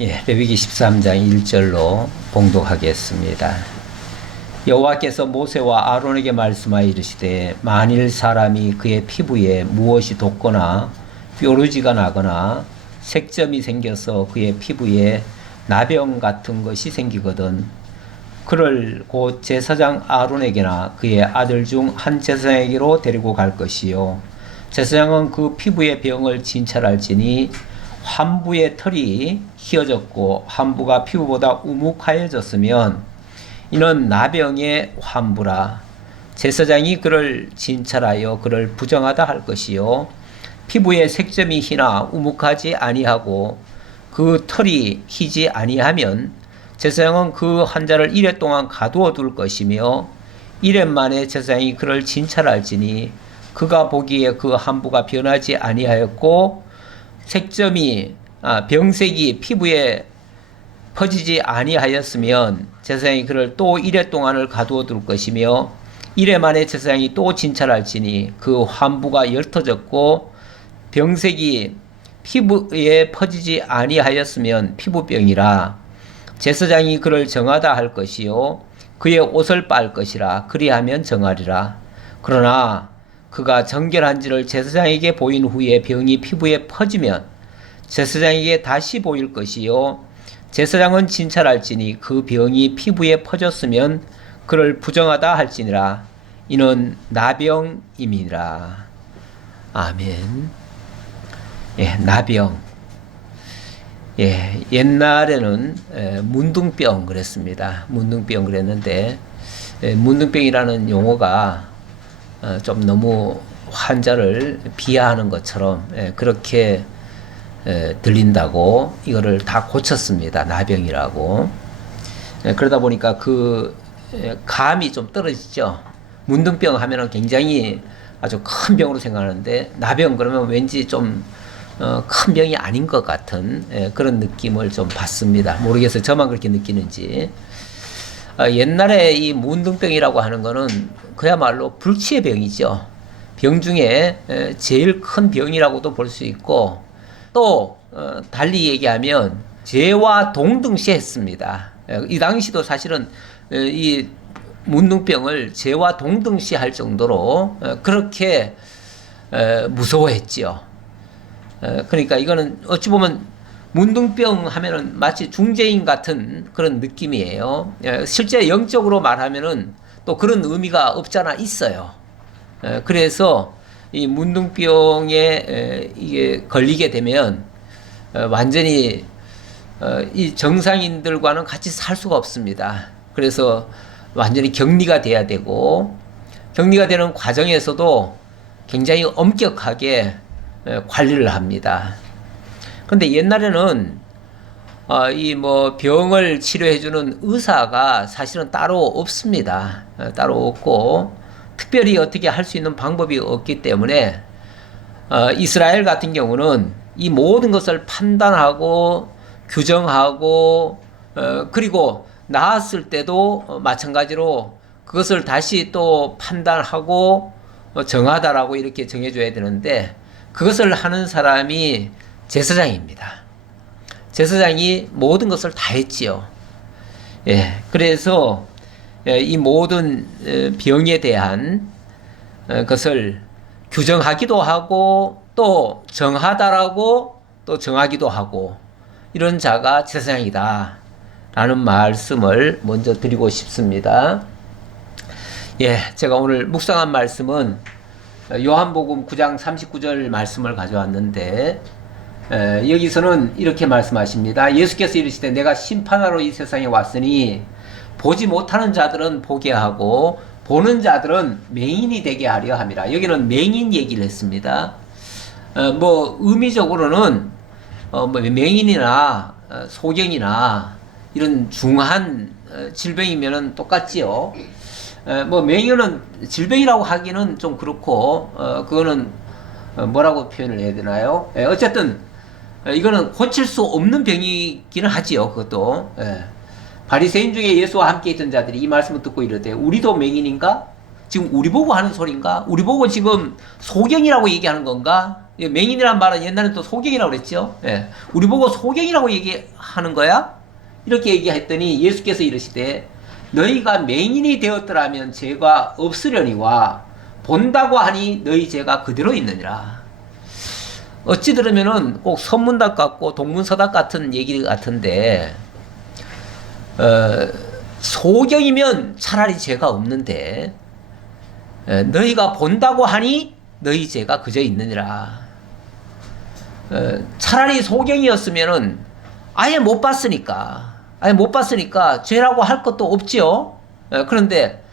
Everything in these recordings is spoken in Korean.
레위기 13장 1절로 봉독하겠습니다. 여호와께서 모세와 아론에게 말씀하여 이르시되 만일 사람이 그의 피부에 무엇이 돋거나 뾰루지가 나거나 색점이 생겨서 그의 피부에 나병 같은 것이 생기거든 그를 곧 제사장 아론에게나 그의 아들 중 한 제사장에게로 데리고 갈 것이요 제사장은 그 피부의 병을 진찰할지니 환부의 털이 휘어졌고 환부가 피부보다 우묵하여졌으면 이는 나병의 환부라. 제사장이 그를 진찰하여 그를 부정하다 할 것이요 피부에 색점이 희나 우묵하지 아니하고 그 털이 희지 아니하면 제사장은 그 환자를 이레 동안 가두어 둘 것이며 이레 만에 제사장이 그를 진찰할지니 그가 보기에 그 환부가 변하지 아니하였고 색점이 병색이 피부에 퍼지지 아니하였으면 제사장이 그를 또 이레 동안을 가두어 둘 것이며 이레 만에 제사장이 또 진찰할지니 그 환부가 엷어졌고 병색이 피부에 퍼지지 아니하였으면 피부병이라. 제사장이 그를 정하다 할 것이요 그의 옷을 빨 것이라. 그리하면 정하리라. 그러나 그가 정결한지를 제사장에게 보인 후에 병이 피부에 퍼지면 제사장에게 다시 보일 것이요 제사장은 진찰할지니 그 병이 피부에 퍼졌으면 그를 부정하다 할지니라. 이는 나병임이니라. 아멘. 나병. 옛날에는 문둥병 그랬습니다. 문둥병 그랬는데 문둥병이라는 용어가 좀 너무 환자를 비하하는 것처럼 그렇게 들린다고 이거를 다 고쳤습니다. 나병이라고. 그러다 보니까 그 감이 좀 떨어지죠. 문둥병 하면은 굉장히 아주 큰 병으로 생각하는데 나병 그러면 왠지 좀 큰 병이 아닌 것 같은 그런 느낌을 좀 받습니다. 모르겠어요. 저만 그렇게 느끼는지. 옛날에 이 문둥병이라고 하는 거는 그야말로 불치의 병이죠. 병 중에 제일 큰 병이라고도 볼 수 있고 또 달리 얘기하면 죄와 동등시했습니다. 이 당시도 사실은 이 문둥병을 죄와 동등시할 정도로 그렇게 무서워했지요. 그러니까 이거는 어찌 보면 문둥병 하면은 마치 중재인 같은 그런 느낌이에요. 실제 영적으로 말하면은 또 그런 의미가 없잖아 있어요. 그래서 이 문둥병에 이게 걸리게 되면 완전히 이 정상인들과는 같이 살 수가 없습니다. 그래서 완전히 격리가 돼야 되고 격리가 되는 과정에서도 굉장히 엄격하게 관리를 합니다. 근데 옛날에는 이 뭐 병을 치료해주는 의사가 사실은 따로 없습니다. 따로 없고 특별히 어떻게 할 수 있는 방법이 없기 때문에 이스라엘 같은 경우는 이 모든 것을 판단하고 규정하고 그리고 나았을 때도 마찬가지로 그것을 다시 또 판단하고 정하다라고 이렇게 정해줘야 되는데 그것을 하는 사람이 제사장입니다. 제사장이 모든 것을 다 했지요. 그래서 이 모든 병에 대한 것을 규정하기도 하고 또 정하다라고 또 정하기도 하고 이런 자가 제사장이다 라는 말씀을 먼저 드리고 싶습니다. 제가 오늘 묵상한 말씀은 요한복음 9장 39절 말씀을 가져왔는데 여기서는 이렇게 말씀하십니다. 예수께서 이르시되 내가 심판하러 이 세상에 왔으니 보지 못하는 자들은 보게 하고 보는 자들은 맹인이 되게 하려 함이라. 여기는 맹인 얘기를 했습니다. 뭐 의미적으로는 뭐 맹인이나 소경이나 이런 중한 질병이면은 똑같지요. 뭐 맹인은 질병이라고 하기는 좀 그렇고 그거는 뭐라고 표현을 해야 되나요? 어쨌든 이거는 고칠 수 없는 병이기는 하지요. 그것도 바리새인 중에 예수와 함께 있던 자들이 이 말씀을 듣고 이르되 우리도 맹인인가? 지금 우리 보고 하는 소린가? 우리 보고 지금 소경이라고 얘기하는 건가? 맹인이란 말은 옛날에 또 소경이라고 그랬죠. 예. 우리 보고 소경이라고 얘기하는 거야? 이렇게 얘기했더니 예수께서 이르시되 너희가 맹인이 되었더라면 죄가 없으려니와 본다고 하니 너희 죄가 그대로 있느니라. 어찌 들으면은 꼭 선문답 같고 동문서답 같은 얘기 같은데 소경이면 차라리 죄가 없는데 너희가 본다고 하니 너희 죄가 그저 있느니라. 차라리 소경이었으면은 아예 못 봤으니까 죄라고 할 것도 없지요. 그런데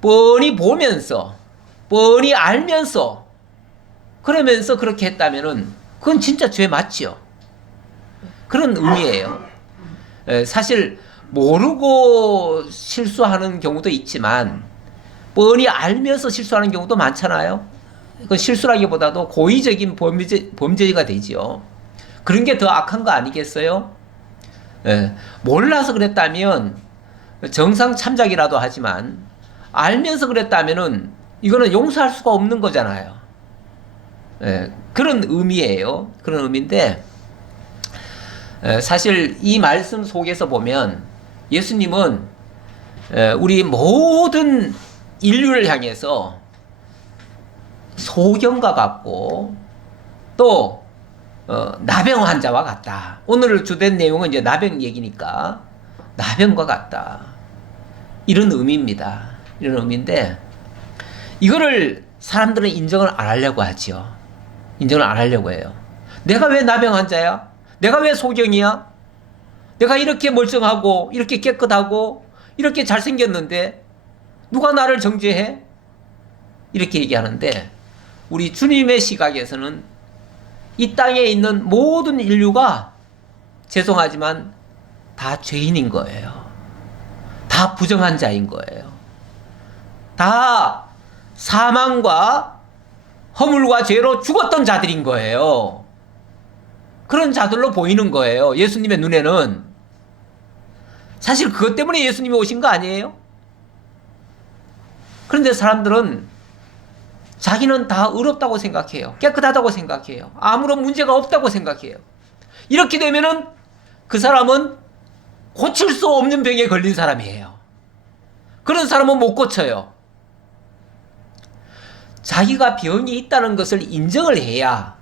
뻔히 보면서 뻔히 알면서 그러면서 그렇게 했다면은 그건 진짜 죄 맞지요. 그런 의미예요. 사실 모르고 실수하는 경우도 있지만 뻔히 알면서 실수하는 경우도 많잖아요. 그 실수라기보다도 고의적인 범죄가 되지요. 그런 게 더 악한 거 아니겠어요? 몰라서 그랬다면 정상 참작이라도 하지만 알면서 그랬다면은 이거는 용서할 수가 없는 거잖아요. 그런 의미예요. 그런 의미인데 사실 이 말씀 속에서 보면 예수님은 우리 모든 인류를 향해서 소경과 같고 또 나병 환자와 같다. 오늘 주된 내용은 이제 나병 얘기니까 나병과 같다. 이런 의미입니다. 이런 의미인데 이거를 사람들은 인정을 안 하려고 하죠. 인정을 안 하려고 해요. 내가 왜 나병 환자야? 내가 왜 소경이야? 내가 이렇게 멀쩡하고 이렇게 깨끗하고 이렇게 잘생겼는데 누가 나를 정죄해? 이렇게 얘기하는데 우리 주님의 시각에서는 이 땅에 있는 모든 인류가 죄송하지만 다 죄인인 거예요. 다 부정한 자인 거예요. 다 사망과 허물과 죄로 죽었던 자들인 거예요. 그런 자들로 보이는 거예요. 예수님의 눈에는. 사실 그것 때문에 예수님이 오신 거 아니에요? 그런데 사람들은 자기는 다 의롭다고 생각해요. 깨끗하다고 생각해요. 아무런 문제가 없다고 생각해요. 이렇게 되면은 그 사람은 고칠 수 없는 병에 걸린 사람이에요. 그런 사람은 못 고쳐요. 자기가 병이 있다는 것을 인정을 해야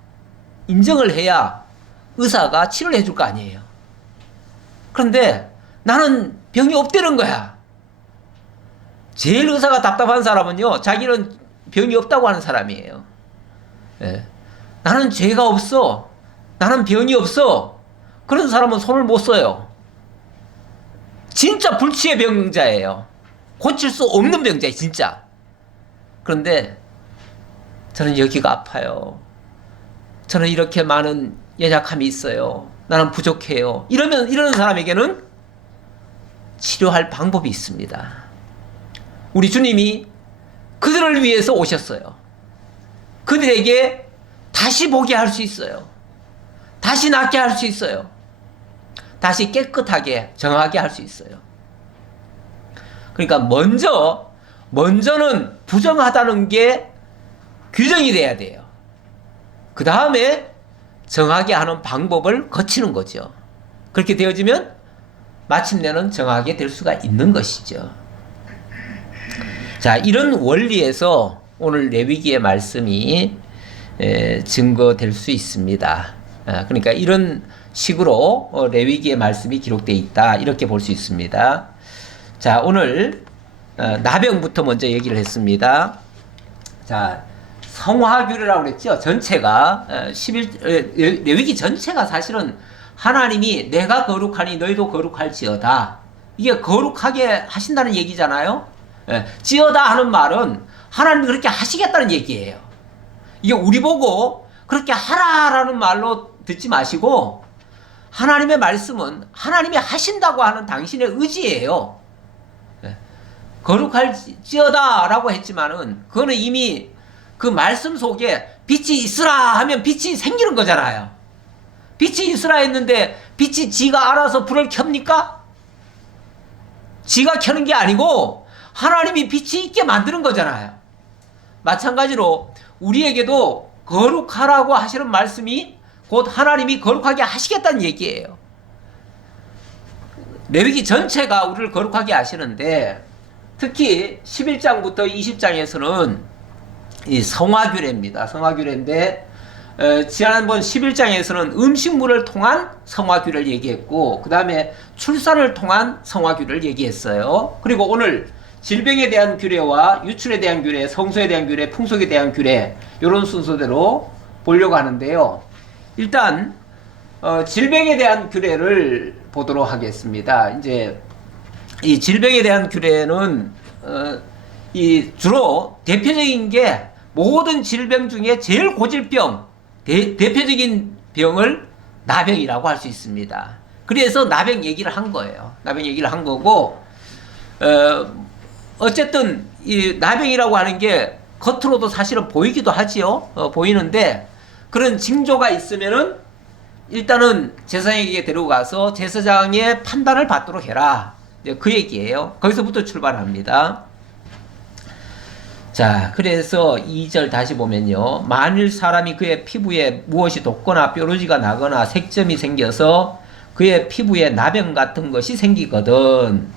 의사가 치료를 해줄 거 아니에요. 그런데 나는 병이 없다는 거야. 제일 의사가 답답한 사람은요, 자기는 병이 없다고 하는 사람이에요. 나는 죄가 없어. 나는 병이 없어. 그런 사람은 손을 못 써요. 진짜 불치의 병자예요. 고칠 수 없는 병자예요, 진짜. 그런데 저는 여기가 아파요. 저는 이렇게 많은 연약함이 있어요. 나는 부족해요. 이러는 사람에게는 치료할 방법이 있습니다. 우리 주님이 그들을 위해서 오셨어요. 그들에게 다시 보게 할 수 있어요. 다시 낫게 할 수 있어요. 다시 깨끗하게 정하게 할 수 있어요. 그러니까 먼저는 부정하다는 게 규정이 돼야 돼요. 그 다음에 정하게 하는 방법을 거치는 거죠. 그렇게 되어지면 마침내는 정하게 될 수가 있는 것이죠. 자, 이런 원리에서 오늘 레위기의 말씀이 증거될 수 있습니다. 그러니까 이런 식으로 레위기의 말씀이 기록되어 있다, 이렇게 볼 수 있습니다. 자, 오늘 나병부터 먼저 얘기를 했습니다. 자, 성화규례라고 그랬죠. 전체가 레위기 전체가 사실은 하나님이 내가 거룩하니 너희도 거룩할지어다, 이게 거룩하게 하신다는 얘기잖아요. 지어다 하는 말은 하나님이 그렇게 하시겠다는 얘기예요. 이게 우리 보고 그렇게 하라라는 말로 듣지 마시고 하나님의 말씀은 하나님이 하신다고 하는 당신의 의지예요. 거룩할지어다 라고 했지만은 그거는 이미 그 말씀 속에 빛이 있으라 하면 빛이 생기는 거잖아요. 빛이 있으라 했는데 빛이 지가 알아서 불을 켭니까? 지가 켜는 게 아니고 하나님이 빛이 있게 만드는 거잖아요. 마찬가지로 우리에게도 거룩하라고 하시는 말씀이 곧 하나님이 거룩하게 하시겠다는 얘기예요. 레위기 전체가 우리를 거룩하게 하시는데 특히 11장부터 20장에서는 이 성화규례입니다. 성화규례인데 지난번 11장에서는 음식물을 통한 성화규례를 얘기했고 그 다음에 출산을 통한 성화규례를 얘기했어요. 그리고 오늘 질병에 대한 규례와 유출에 대한 규례, 성소에 대한 규례, 풍속에 대한 규례 이런 순서대로 보려고 하는데요. 일단 질병에 대한 규례를 보도록 하겠습니다. 이제 이 질병에 대한 규례는 이 주로 대표적인 게 모든 질병 중에 제일 고질병, 대표적인 병을 나병이라고 할 수 있습니다. 그래서 나병 얘기를 한 거예요. 나병 얘기를 한 거고 어쨌든 이 나병이라고 하는 게 겉으로도 사실은 보이기도 하지요. 보이는데 그런 징조가 있으면은 일단은 제사장에게 데리고 가서 제사장의 판단을 받도록 해라. 그 얘기예요. 거기서부터 출발합니다. 자, 그래서 2절 다시 보면요. 만일 사람이 그의 피부에 무엇이 돋거나 뾰루지가 나거나 색점이 생겨서 그의 피부에 나병 같은 것이 생기거든.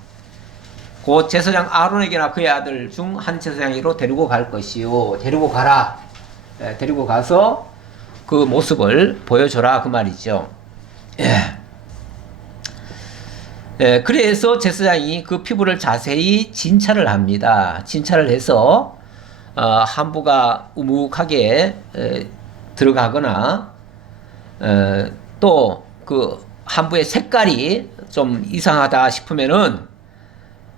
곧 제사장 아론에게나 그의 아들 중 한 제사장으로 데리고 갈 것이요. 데리고 가라. 데리고 가서 그 모습을 보여줘라 그 말이죠. 그래서 제사장이 그 피부를 자세히 진찰을 합니다. 진찰을 해서 한부가 우묵하게 들어가거나 또 그 한부의 색깔이 좀 이상하다 싶으면은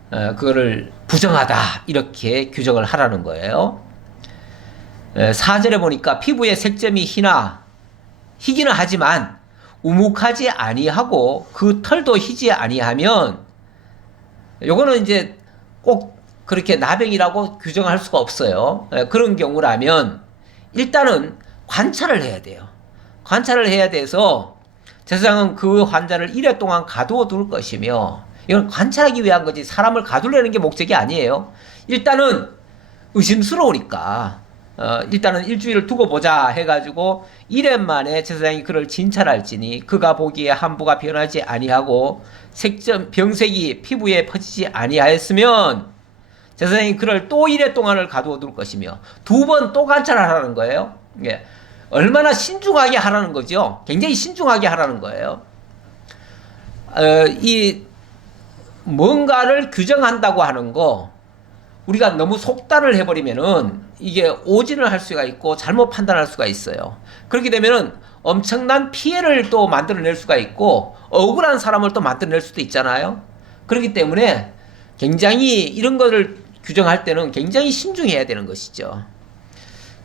그거를 부정하다 이렇게 규정을 하라는 거예요. 4절에 보니까 피부의 색점이 희기는 하지만 우묵하지 아니하고 그 털도 희지 아니하면 요거는 이제 꼭 그렇게 나병이라고 규정할 수가 없어요. 그런 경우라면 일단은 관찰을 해야 돼요. 관찰을 해야 돼서 제사장은 그 환자를 이래 동안 가두어 둘 것이며 이건 관찰하기 위한 거지 사람을 가두려는 게 목적이 아니에요. 일단은 의심스러우니까 일단은 일주일을 두고 보자 해가지고 1회 만에 제사장이 그를 진찰할지니 그가 보기에 한부가 변하지 아니하고 색점 병색이 피부에 퍼지지 아니하였으면 제사장이 그를 또 1회 동안을 가두어 둘 것이며 2번 또 관찰하라는 거예요. 예. 얼마나 신중하게 하라는 거죠. 굉장히 신중하게 하라는 거예요. 이 뭔가를 규정한다고 하는 거 우리가 너무 속단을 해버리면은 이게 오진을 할 수가 있고 잘못 판단할 수가 있어요. 그렇게 되면은 엄청난 피해를 또 만들어낼 수가 있고 억울한 사람을 또 만들어낼 수도 있잖아요. 그렇기 때문에 굉장히 이런 거를 규정할 때는 굉장히 신중해야 되는 것이죠.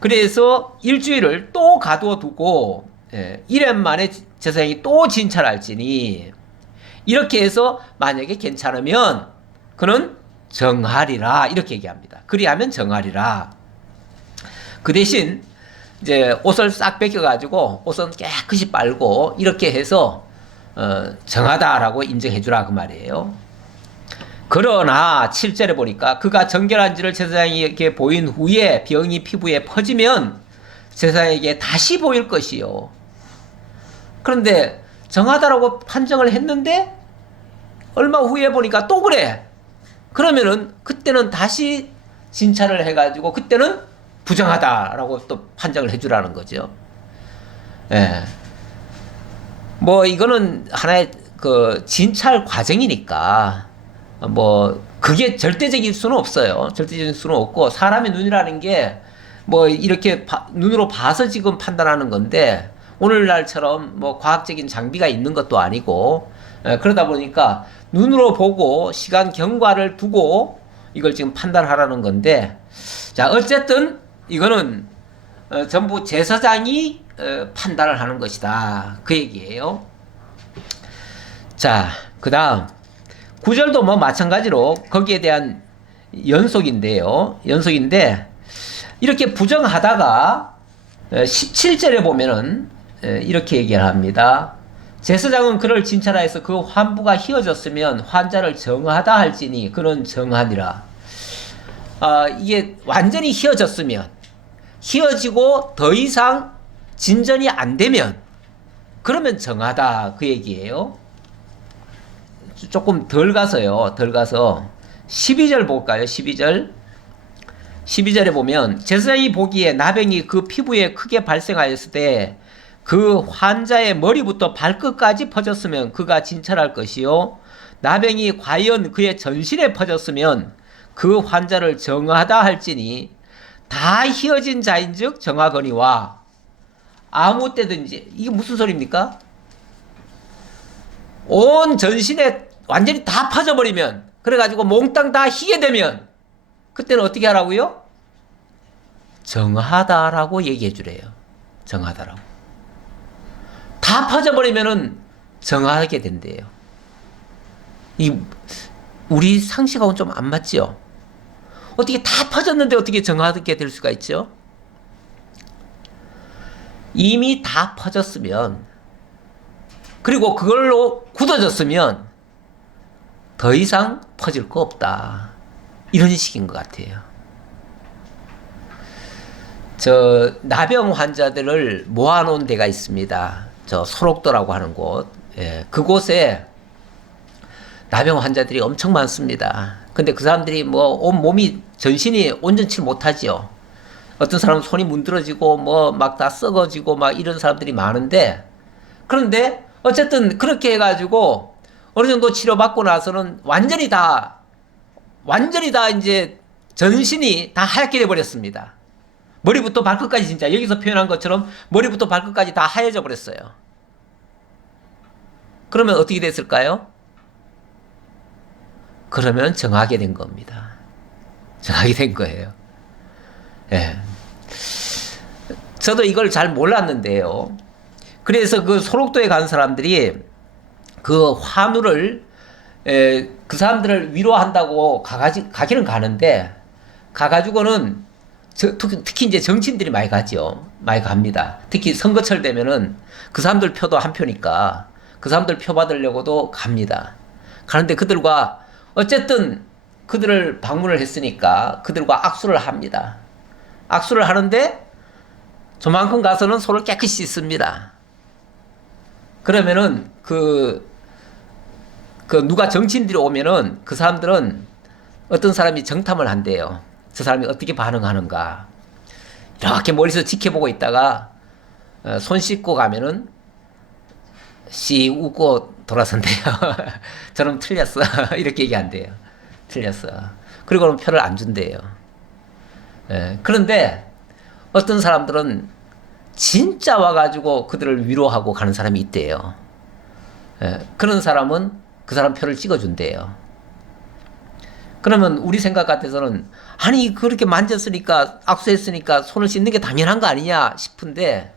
그래서 일주일을 또 가두어 두고 1회 만에 제사장이 또 진찰할지니 이렇게 해서 만약에 괜찮으면 그는 정하리라 이렇게 얘기합니다. 그리하면 정하리라. 그 대신 이제 옷을 싹 벗겨가지고 옷은 깨끗이 빨고 이렇게 해서 정하다라고 인정해주라 그 말이에요. 그러나 7절에 보니까 그가 정결한지를 제사장에게 보인 후에 병이 피부에 퍼지면 제사장에게 다시 보일 것이요. 그런데 정하다라고 판정을 했는데 얼마 후에 보니까 또 그래. 그러면은 그때는 다시 진찰을 해가지고 그때는 부정하다라고 또 판정을 해주라는 거죠. 예. 뭐 이거는 하나의 그 진찰 과정이니까 뭐 그게 절대적일 수는 없어요. 절대적일 수는 없고 사람의 눈이라는 게 뭐 이렇게 눈으로 봐서 지금 판단하는 건데 오늘날처럼 뭐 과학적인 장비가 있는 것도 아니고 그러다 보니까 눈으로 보고 시간 경과를 두고 이걸 지금 판단하라는 건데 자 어쨌든 이거는 전부 제사장이 판단을 하는 것이다 그 얘기예요. 자 그 다음 9절도 뭐 마찬가지로 거기에 대한 연속인데 이렇게 부정하다가 17절에 보면은 이렇게 얘기를 합니다. 제사장은 그를 진찰하여서 그 환부가 희어졌으면 환자를 정하다 할지니 그는 정하니라. 이게 완전히 희어졌으면 휘어지고 더 이상 진전이 안 되면 그러면 정하다 그 얘기예요. 조금 덜 가서요. 덜 가서 12절 볼까요? 12절. 12절에 보면 제사장이 보기에 나병이 그 피부에 크게 발생하였을 때 그 환자의 머리부터 발끝까지 퍼졌으면 그가 진찰할 것이요. 나병이 과연 그의 전신에 퍼졌으면 그 환자를 정하다 할지니 다 휘어진 자인즉 정하거니와 아무 때든지. 이게 무슨 소리입니까? 온 전신에 완전히 다 퍼져버리면, 그래가지고 몽땅 다 희게 되면 그때는 어떻게 하라고요? 정하다라고 얘기해 주래요. 정하다라고. 다 퍼져버리면은 정하게 된대요. 우리 상식하고는 좀 안 맞죠? 어떻게 다 퍼졌는데 어떻게 정하게 될 수가 있죠? 이미 다 퍼졌으면, 그리고 그걸로 굳어졌으면 더 이상 퍼질 거 없다. 이런 식인 것 같아요. 저 나병 환자들을 모아놓은 데가 있습니다. 저 소록도라고 하는 곳. 예, 그곳에 나병 환자들이 엄청 많습니다. 근데 그 사람들이 뭐 온 몸이 전신이 온전치 못하지요. 어떤 사람은 손이 문드러지고 뭐 막 다 썩어지고 막 이런 사람들이 많은데, 그런데 어쨌든 그렇게 해가지고 어느 정도 치료받고 나서는 완전히 다 이제 전신이 다 하얗게 돼버렸습니다. 머리부터 발끝까지, 진짜 여기서 표현한 것처럼 머리부터 발끝까지 다 하얘져 버렸어요. 그러면 어떻게 됐을까요? 그러면 정하게 된 겁니다. 정하게 된 거예요. 예. 저도 이걸 잘 몰랐는데요. 그래서 그 소록도에 간 사람들이 그 환우를, 그 사람들을 위로한다고 가기는 가는데, 가가지고는 특히 이제 정치인들이 많이 가죠. 많이 갑니다. 특히 선거철 되면은 그 사람들 표도 한 표니까 그 사람들 표 받으려고도 갑니다. 가는데 그들과 어쨌든 그들을 방문을 했으니까 그들과 악수를 합니다. 악수를 하는데 저만큼 가서는 손을 깨끗이 씻습니다. 그러면은 그 누가 정치인들이 오면은 그 사람들은 어떤 사람이 정탐을 한대요. 저 사람이 어떻게 반응하는가. 이렇게 멀리서 지켜보고 있다가 손 씻고 가면은 씩 웃고 돌아선대요. 저는 틀렸어. 이렇게 얘기한대요. 틀렸어. 그리고는 표를 안 준대요. 그런데 어떤 사람들은 진짜 와가지고 그들을 위로하고 가는 사람이 있대요. 그런 사람은 그 사람 표를 찍어준대요. 그러면 우리 생각 같아서는, 아니 그렇게 만졌으니까, 악수했으니까 손을 씻는 게 당연한 거 아니냐 싶은데,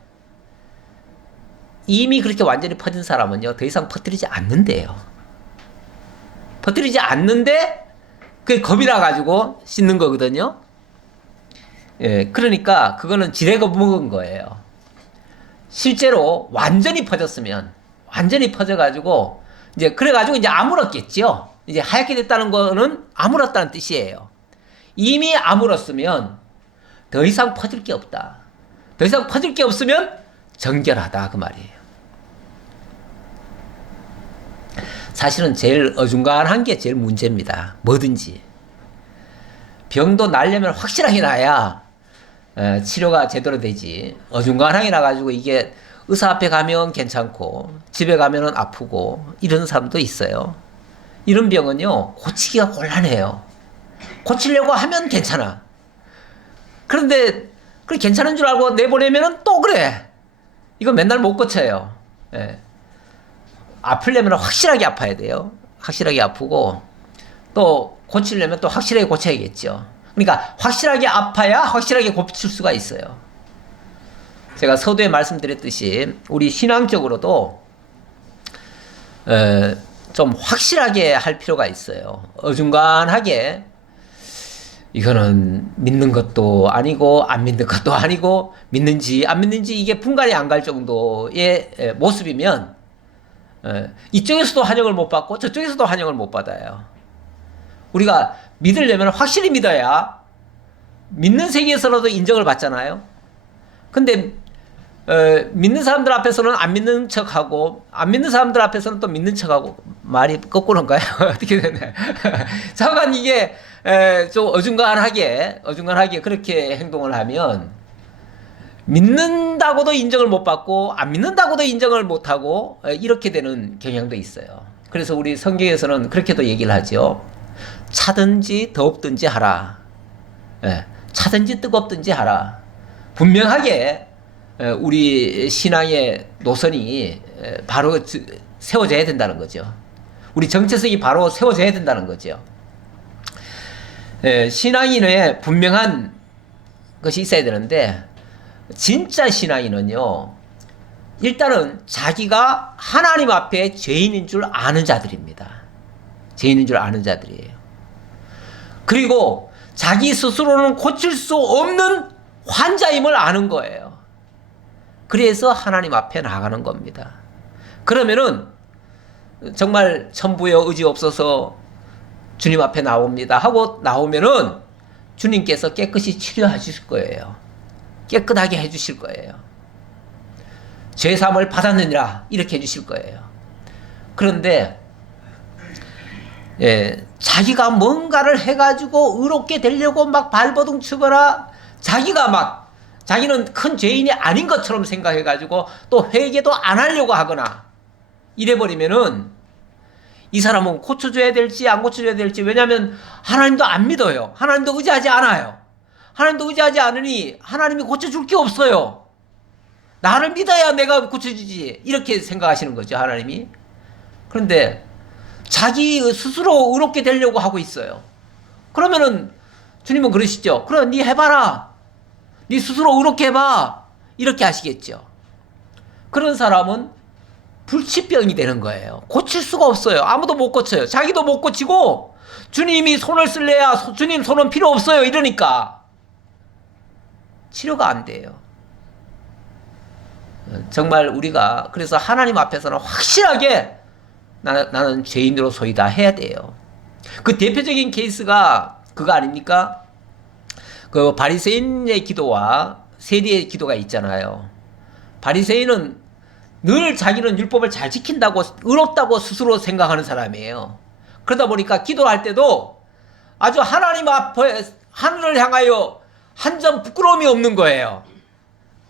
이미 그렇게 완전히 퍼진 사람은요 더 이상 퍼뜨리지 않는데요. 퍼뜨리지 않는데 그게 겁이 나가지고 씻는 거거든요. 예, 그러니까 그거는 지레가 먹은 거예요. 실제로 완전히 퍼졌으면, 완전히 퍼져가지고 이제 그래가지고 이제 아물었겠죠. 이제 하얗게 됐다는 거는 아물었다는 뜻이에요. 이미 아물었으면 더 이상 퍼질 게 없다. 더 이상 퍼질 게 없으면 정결하다 그 말이에요. 사실은 제일 어중간한 게 제일 문제입니다. 뭐든지 병도 나려면 확실하게 나야 치료가 제대로 되지. 어중간하게 나가지고 이게 의사 앞에 가면 괜찮고 집에 가면은 아프고 이런 사람도 있어요. 이런 병은요 고치기가 곤란해요. 고치려고 하면 괜찮아. 그런데 그 괜찮은 줄 알고 내보내면은 또 그래. 이거 맨날 못 고쳐요. 예. 아프려면 확실하게 아파야 돼요. 확실하게 아프고 또 고치려면 또 확실하게 고쳐야겠죠. 그러니까 확실하게 아파야 확실하게 고칠 수가 있어요. 제가 서두에 말씀드렸듯이 우리 신앙적으로도 좀 확실하게 할 필요가 있어요. 어중간하게 이거는 믿는 것도 아니고 안 믿는 것도 아니고 믿는지 안 믿는지 이게 분간이 안 갈 정도의 모습이면 이쪽에서도 환영을 못 받고 저쪽에서도 환영을 못 받아요. 우리가 믿으려면 확실히 믿어야 믿는 세계에서라도 인정을 받잖아요. 근데 믿는 사람들 앞에서는 안 믿는 척하고 안 믿는 사람들 앞에서는 또 믿는 척하고 말이 거꾸로인가요? 어떻게 되나요? 잠깐 이게 좀 어중간하게 그렇게 행동을 하면 믿는다고도 인정을 못 받고 안 믿는다고도 인정을 못 하고 이렇게 되는 경향도 있어요. 그래서 우리 성경에서는 그렇게도 얘기를 하죠. 차든지 더웁든지 하라. 차든지 뜨겁든지 하라. 분명하게 우리 신앙의 노선이 바로 세워져야 된다는 거죠. 우리 정체성이 바로 세워져야 된다는 거죠. 신앙인의 분명한 것이 있어야 되는데 진짜 신앙인은요, 일단은 자기가 하나님 앞에 죄인인 줄 아는 자들입니다. 죄인인 줄 아는 자들이에요. 그리고 자기 스스로는 고칠 수 없는 환자임을 아는 거예요. 그래서 하나님 앞에 나가는 겁니다. 그러면은 정말 천부여 의지 없어서 주님 앞에 나옵니다 하고 나오면은 주님께서 깨끗이 치료해 주실 거예요. 깨끗하게 해 주실 거예요. 죄사함을 받았느니라 이렇게 해 주실 거예요. 그런데 자기가 뭔가를 해가지고 의롭게 되려고 막 발버둥 치거나 자기는 큰 죄인이 아닌 것처럼 생각해가지고 또 회개도 안 하려고 하거나 이래버리면은 이 사람은 고쳐줘야 될지 안 고쳐줘야 될지, 왜냐하면 하나님도 안 믿어요. 하나님도 의지하지 않아요. 하나님도 의지하지 않으니 하나님이 고쳐줄 게 없어요. 나를 믿어야 내가 고쳐주지 이렇게 생각하시는 거죠, 하나님이. 그런데 자기 스스로 의롭게 되려고 하고 있어요. 그러면은 주님은 그러시죠. 그래, 네 해봐라. 네 스스로 의롭게 해봐. 이렇게 하시겠죠. 그런 사람은 불치병이 되는 거예요. 고칠 수가 없어요. 아무도 못 고쳐요. 자기도 못 고치고 주님이 손을 쓸래야 주님 손은 필요 없어요. 이러니까 치료가 안 돼요. 정말 우리가 그래서 하나님 앞에서는 확실하게 나는 죄인으로소이다 해야 돼요. 그 대표적인 케이스가 그거 아닙니까? 그 바리새인의 기도와 세리의 기도가 있잖아요. 바리새인은 늘 자기는 율법을 잘 지킨다고 의롭다고 스스로 생각하는 사람이에요. 그러다 보니까 기도할 때도 아주 하나님 앞에 하늘을 향하여 한 점 부끄러움이 없는 거예요.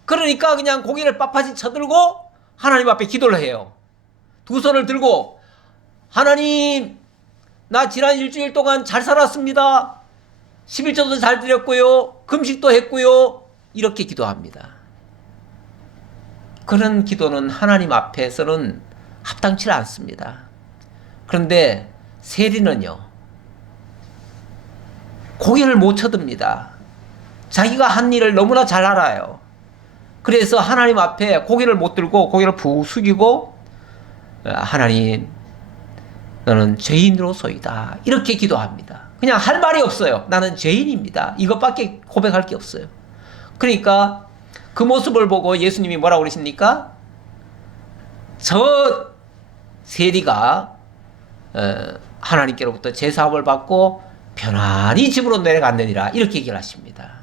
그러니까 그냥 고개를 빳빳이 쳐들고 하나님 앞에 기도를 해요. 두 손을 들고 하나님, 나 지난 일주일 동안 잘 살았습니다. 11조도 잘 드렸고요. 금식도 했고요. 이렇게 기도합니다. 그런 기도는 하나님 앞에서는 합당치 않습니다. 그런데 세리는요, 고개를 못 쳐듭니다. 자기가 한 일을 너무나 잘 알아요. 그래서 하나님 앞에 고개를 못 들고 고개를 푹 숙이고 하나님, 너는 죄인으로소이다 이렇게 기도합니다. 그냥 할 말이 없어요. 나는 죄인입니다. 이것밖에 고백할 게 없어요. 그러니까 그 모습을 보고 예수님이 뭐라고 그러십니까? 저 세리가 하나님께로부터 제사함을 받고 편안히 집으로 내려갔느니라 이렇게 얘기를 하십니다.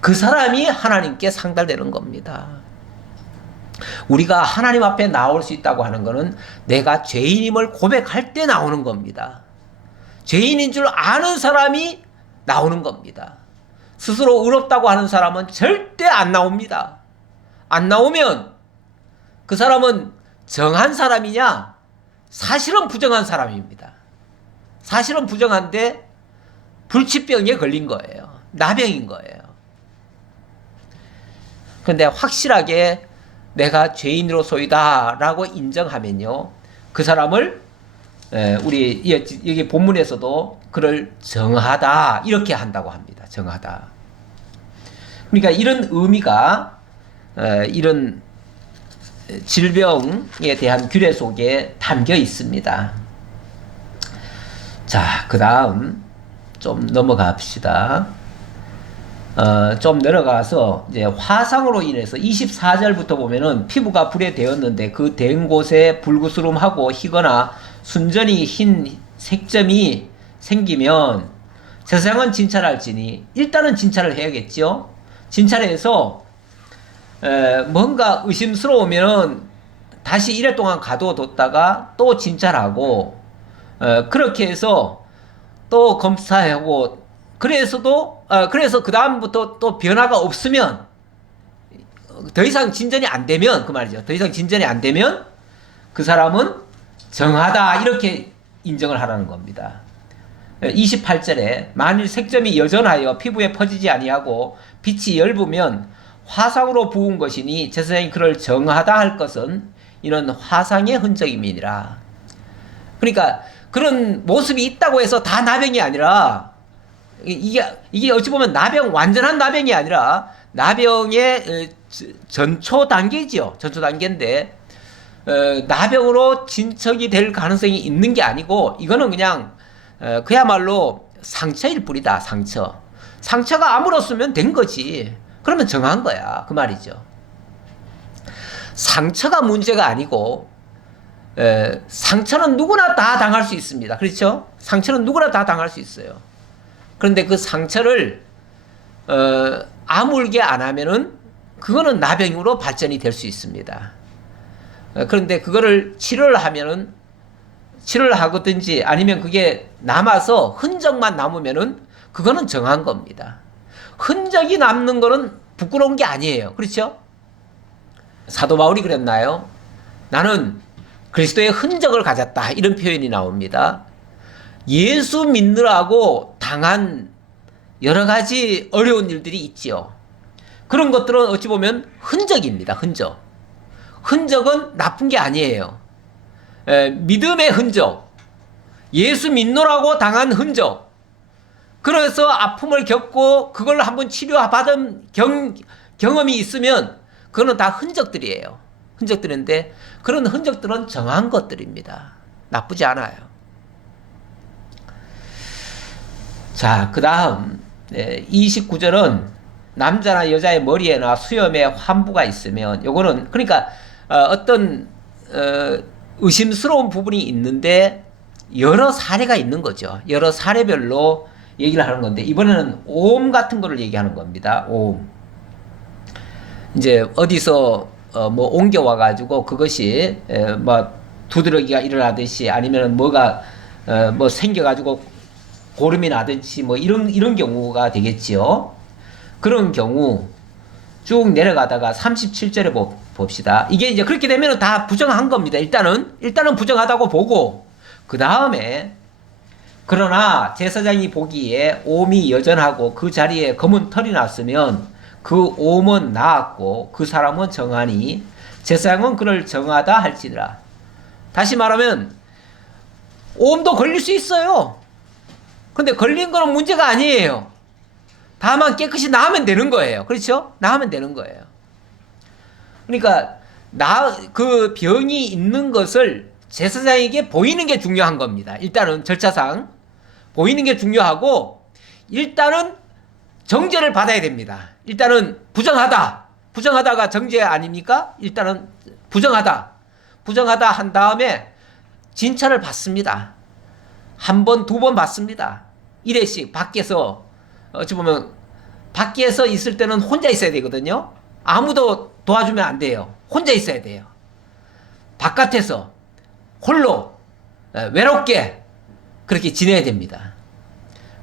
그 사람이 하나님께 상달되는 겁니다. 우리가 하나님 앞에 나올 수 있다고 하는 것은 내가 죄인임을 고백할 때 나오는 겁니다. 죄인인 줄 아는 사람이 나오는 겁니다. 스스로 의롭다고 하는 사람은 절대 안 나옵니다. 안 나오면 그 사람은 정한 사람이냐? 사실은 부정한 사람입니다. 사실은 부정한데 불치병에 걸린 거예요. 나병인 거예요. 그런데 확실하게 내가 죄인으로소이다 라고 인정하면요, 그 사람을 우리 여기 본문에서도 그를 정하다 이렇게 한다고 합니다. 정하다. 그러니까 이런 의미가 이런 질병에 대한 규례 속에 담겨 있습니다. 자, 그 다음 좀 넘어갑시다. 좀 내려가서 이제 화상으로 인해서 24절부터 보면은 피부가 불에 데었는데 그 된 곳에 불구스름하고 희거나 순전히 흰 색점이 생기면 세상은 진찰할지니, 일단은 진찰을 해야겠죠. 진찰해서 뭔가 의심스러우면은 다시 이래 동안 가둬뒀다가 또 진찰하고 그렇게 해서 또 검사하고 그래서 그 다음부터 또 변화가 없으면 더 이상 진전이 안 되면 그 말이죠. 더 이상 진전이 안 되면 그 사람은 정하다 이렇게 인정을 하라는 겁니다. 28절에 만일 색점이 여전하여 피부에 퍼지지 아니하고 빛이 엷으면 화상으로 부은 것이니 제사장이 그를 정하다 할 것은 이는 화상의 흔적임이니라. 그러니까 그런 모습이 있다고 해서 다 나병이 아니라 이게 어찌 보면 완전한 나병이 아니라 나병의 전초 단계죠. 전초 단계인데 나병으로 진척이 될 가능성이 있는 게 아니고 이거는 그냥 그야말로 상처일 뿐이다. 상처가 아물었으면 된 거지. 그러면 정한 거야. 그 말이죠. 상처가 문제가 아니고 상처는 누구나 다 당할 수 있습니다. 그렇죠? 상처는 누구나 다 당할 수 있어요. 그런데 그 상처를 아물게 안 하면은 그거는 나병으로 발전이 될 수 있습니다. 그런데 그거를 치료를 하거든지 아니면 그게 남아서 흔적만 남으면은 그거는 정한 겁니다. 흔적이 남는 거는 부끄러운 게 아니에요. 그렇죠? 사도 바울이 그랬나요? 나는 그리스도의 흔적을 가졌다. 이런 표현이 나옵니다. 예수 믿느라고 당한 여러 가지 어려운 일들이 있지요. 그런 것들은 어찌 보면 흔적입니다. 흔적은 나쁜 게 아니에요. 믿음의 흔적, 예수 믿노라고 당한 흔적, 그래서 아픔을 겪고 그걸 한번 치료받은 경험이 있으면 그거는 다 흔적들이에요. 흔적들인데 그런 흔적들은 정한 것들입니다. 나쁘지 않아요. 자, 그 다음 29절은 남자나 여자의 머리에나 수염에 환부가 있으면 요거는 그러니까 어떤 의심스러운 부분이 있는데 여러 사례가 있는 거죠. 여러 사례별로 얘기를 하는 건데 이번에는 오음 같은 거를 얘기하는 겁니다. 오음. 이제 어디서 뭐 옮겨와 가지고 그것이 뭐 두드러기가 일어나듯이 아니면 뭐가 뭐 생겨 가지고 고름이 나듯이 뭐 이런 경우가 되겠지요. 그런 경우 쭉 내려가다가 37절에 봅시다. 이게 이제 그렇게 되면 다 부정한 겁니다. 일단은 부정하다고 보고 그 다음에 그러나 제사장이 보기에 오음이 여전하고 그 자리에 검은 털이 났으면 그 오음은 나았고 그 사람은 정하니 제사장은 그를 정하다 할지니라. 다시 말하면 오음도 걸릴 수 있어요. 근데 걸린 거는 문제가 아니에요. 다만 깨끗이 나으면 되는 거예요. 그렇죠? 나으면 되는 거예요. 그러니까 그 병이 있는 것을 제사장에게 보이는 게 중요한 겁니다. 일단은 절차상 보이는 게 중요하고 일단은 정죄를 받아야 됩니다. 일단은 부정하다가 정죄 아닙니까? 일단은 부정하다 한 다음에 진찰을 받습니다. 한 번, 두 번 받습니다. 1회씩 밖에서 어찌 보면 밖에서 있을 때는 혼자 있어야 되거든요. 아무도 도와주면 안 돼요. 혼자 있어야 돼요. 바깥에서 홀로 외롭게 그렇게 지내야 됩니다.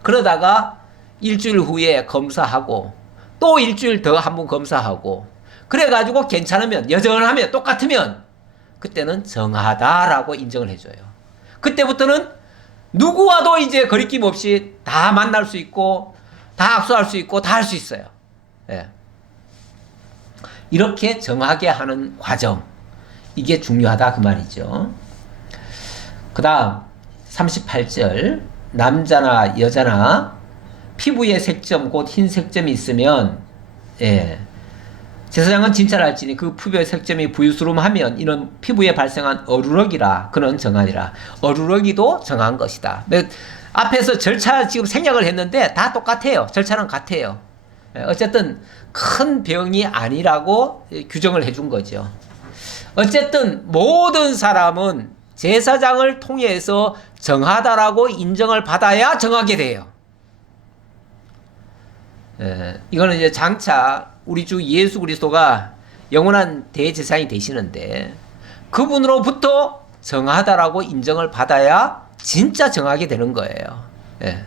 그러다가 일주일 후에 검사하고 또 일주일 더 한 번 검사하고 그래가지고 괜찮으면 여전하면 똑같으면 그때는 정하다라고 인정을 해줘요. 그때부터는 누구와도 이제 거리낌 없이 다 만날 수 있고 다 악수할 수 있고 다 할 수 있어요. 예. 이렇게 정하게 하는 과정 이게 중요하다 그 말이죠. 그 다음 38절 남자나 여자나 피부에 색점 곧 흰 색점이 있으면 제사장은 진찰할지니 그 피부의 색점이 부유스름하면 이는 피부에 발생한 어루러기라 그는 정하니라. 어루러기도 정한 것이다. 앞에서 절차 지금 생략을 했는데 다 똑같아요. 절차는 같아요. 어쨌든 큰 병이 아니라고 규정을 해준 거죠. 어쨌든 모든 사람은 제사장을 통해서 정하다라고 인정을 받아야 정하게 돼요. 이거는 이제 장차 우리 주 예수 그리스도가 영원한 대제사장이 되시는데 그분으로부터 정하다라고 인정을 받아야 진짜 정하게 되는 거예요. 예.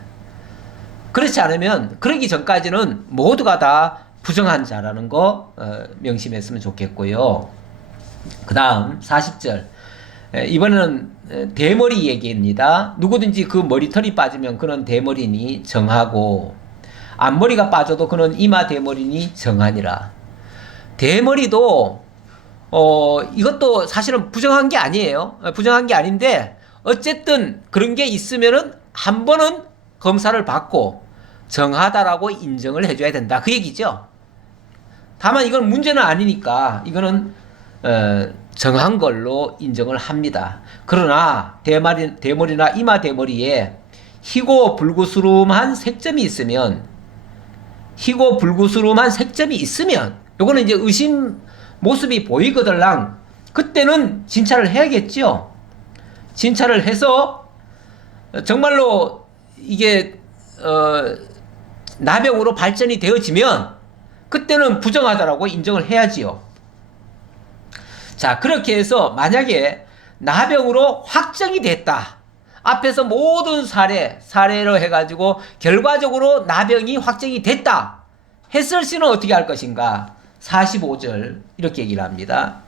그렇지 않으면 그러기 전까지는 모두가 다 부정한 자라는 거 명심했으면 좋겠고요. 그 다음 40절 이번에는 대머리 얘기입니다. 누구든지 그 머리털이 빠지면 그는 대머리니 정하고 앞머리가 빠져도 그는 이마 대머리니 정하니라. 대머리도 이것도 사실은 부정한 게 아니에요. 부정한 게 아닌데 어쨌든 그런 게 있으면은 한 번은 검사를 받고 정하다라고 인정을 해줘야 된다. 그 얘기죠. 다만 이건 문제는 아니니까 이거는 정한 걸로 인정을 합니다. 그러나 대머리나 이마 대머리에 희고 불구스름한 색점이 있으면 요거는 이제 의심 모습이 보이거들랑 그때는 진찰을 해야겠죠. 진찰을 해서 정말로 이게 나병으로 발전이 되어지면 그때는 부정하다라고 인정을 해야지요. 자, 그렇게 해서 만약에 나병으로 확정이 됐다. 앞에서 모든 사례로 해가지고 결과적으로 나병이 확정이 됐다. 했을 시는 어떻게 할 것인가? 45절 이렇게 얘기를 합니다.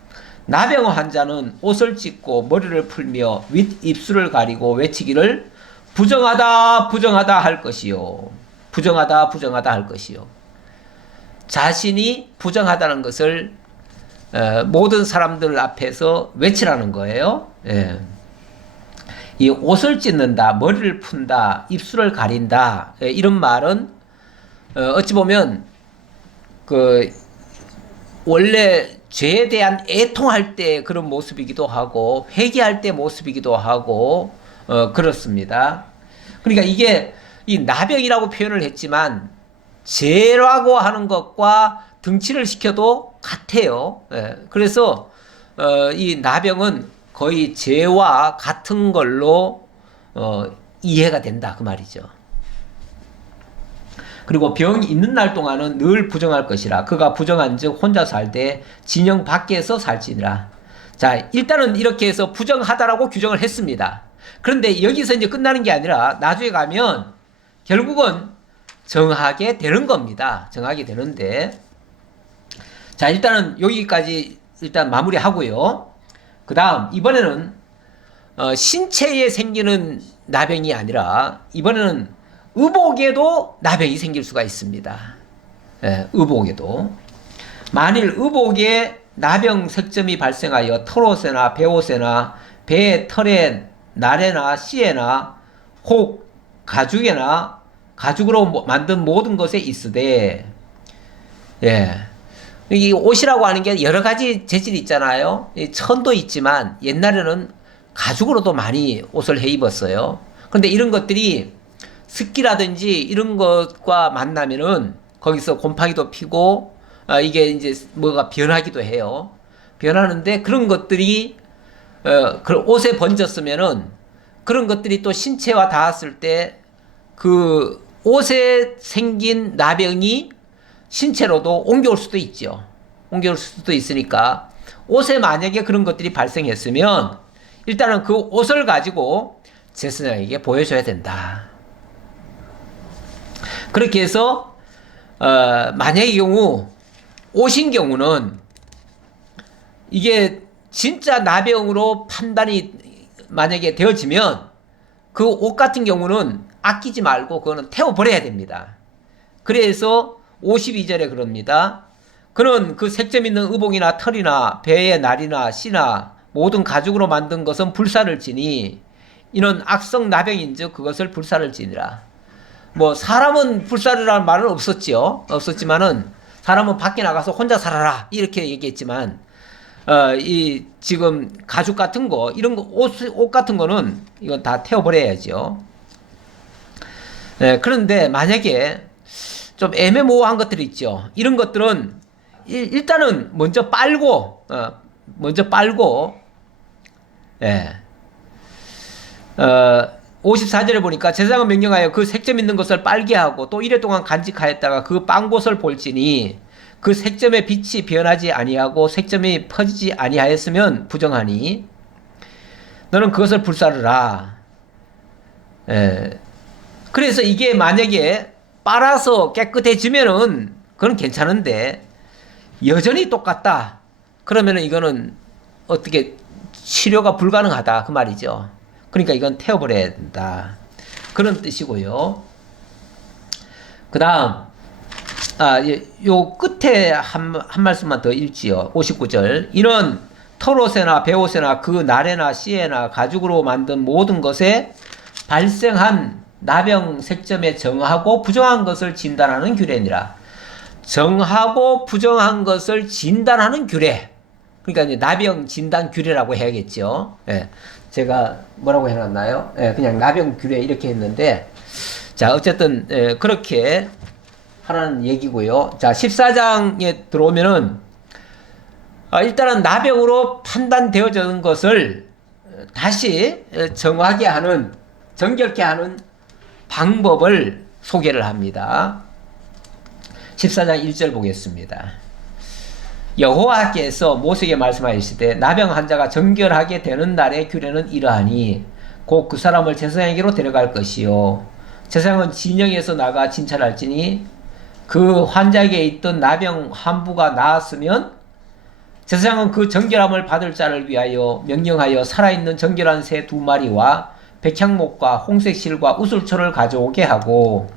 나병 환자는 옷을 찢고 머리를 풀며 윗입술을 가리고 외치기를 부정하다 부정하다 할 것이요. 부정하다 부정하다 할 것이요. 자신이 부정하다는 것을 모든 사람들 앞에서 외치라는 거예요. 예. 이 옷을 찢는다, 머리를 푼다, 입술을 가린다, 이런 말은 어찌 보면 그 원래 죄에 대한 애통할 때 그런 모습이기도 하고 회개할 때 모습이기도 하고 그렇습니다. 그러니까 이게 이 나병이라고 표현을 했지만 죄라고 하는 것과 등치를 시켜도 같아요. 예. 그래서 이 나병은 거의 죄와 같은 걸로 이해가 된다 그 말이죠. 그리고 병이 있는 날 동안은 늘 부정할 것이라 그가 부정한즉 혼자 살되 진영 밖에서 살지니라. 자, 일단은 이렇게 해서 부정하다라고 규정을 했습니다. 그런데 여기서 이제 끝나는 게 아니라 나중에 가면 결국은 정하게 되는 겁니다. 정하게 되는데, 자, 일단은 여기까지 일단 마무리하고요. 그 다음 이번에는 신체에 생기는 나병이 아니라 이번에는 의복에도 나병이 생길 수가 있습니다. 예, 의복에도. 만일 의복에 나병 색점이 발생하여 털옷에나 배옷에나 배의 털에 날에나 씨에나 혹 가죽에나 가죽으로 만든 모든 것에 있으되, 예. 이 옷이라고 하는 게 여러 가지 재질이 있잖아요. 천도 있지만 옛날에는 가죽으로도 많이 옷을 해 입었어요. 그런데 이런 것들이 습기라든지 이런 것과 만나면은 거기서 곰팡이도 피고 이게 이제 뭐가 변하기도 해요. 변하는데 그런 것들이 그 옷에 번졌으면은 그런 것들이 또 신체와 닿았을 때 그 옷에 생긴 나병이 신체로도 옮겨올 수도 있죠. 옮겨올 수도 있으니까 옷에 만약에 그런 것들이 발생했으면 일단은 그 옷을 가지고 제사장에게 보여줘야 된다. 그렇게 해서 만약의 경우 옷인 경우는 이게 진짜 나병으로 판단이 만약에 되어지면 그 옷 같은 경우는 아끼지 말고 그거는 태워버려야 됩니다. 그래서 52절에 그럽니다. 그는 그 색점 있는 의복이나 털이나 배의 날이나 씨나 모든 가죽으로 만든 것은 불사를 지니 이는 악성 나병인즉 그것을 불사를 지니라. 뭐 사람은 불사르라는 말은 없었지만은 사람은 밖에 나가서 혼자 살아라 이렇게 얘기했지만 이 지금 가죽 같은 거 이런 거 옷 같은 거는 이건 다 태워버려야죠. 네, 그런데 만약에 좀 애매모호한 것들이 있죠. 이런 것들은 일단은 먼저 빨고 예. 54절에 보니까 제사장은 명령하여 그 색점 있는 것을 빨게 하고 또 이래 동안 간직하였다가 그 빤 곳을 볼지니 그 색점의 빛이 변하지 아니하고 색점이 퍼지지 아니하였으면 부정하니 너는 그것을 불사르라. 그래서 이게 만약에 빨아서 깨끗해지면은 그건 괜찮은데 여전히 똑같다. 그러면은 이거는 어떻게 치료가 불가능하다 그 말이죠. 그러니까 이건 태워버려야 된다. 그런 뜻이고요. 그 다음 요 끝에 한 말씀만 더 읽지요. 59절. 이는 털옷에나 베옷에나 그 날에나 씨에나 가죽으로 만든 모든 것에 발생한 나병 색점에 정하고 부정한 것을 진단하는 규례니라. 정하고 부정한 것을 진단하는 규례. 그러니까 이제 나병 진단 규례라고 해야겠죠. 예. 제가 뭐라고 해놨나요? 예, 그냥 나병 규례 이렇게 했는데, 자, 어쨌든, 그렇게 하라는 얘기고요. 자, 14장에 들어오면은, 일단은 나병으로 판단되어지는 것을 다시 정하게 하는, 정결케 하는 방법을 소개를 합니다. 14장 1절 보겠습니다. 여호와께서 모세에게 말씀하시되 나병 환자가 정결하게 되는 날의 규례는 이러하니 곧 그 사람을 제사장에게로 데려갈 것이요 제사장은 진영에서 나가 진찰할지니 그 환자에게 있던 나병 환부가 나았으면 제사장은 그 정결함을 받을 자를 위하여 명령하여 살아있는 정결한 새 2마리와 백향목과 홍색 실과 우슬초를 가져오게 하고,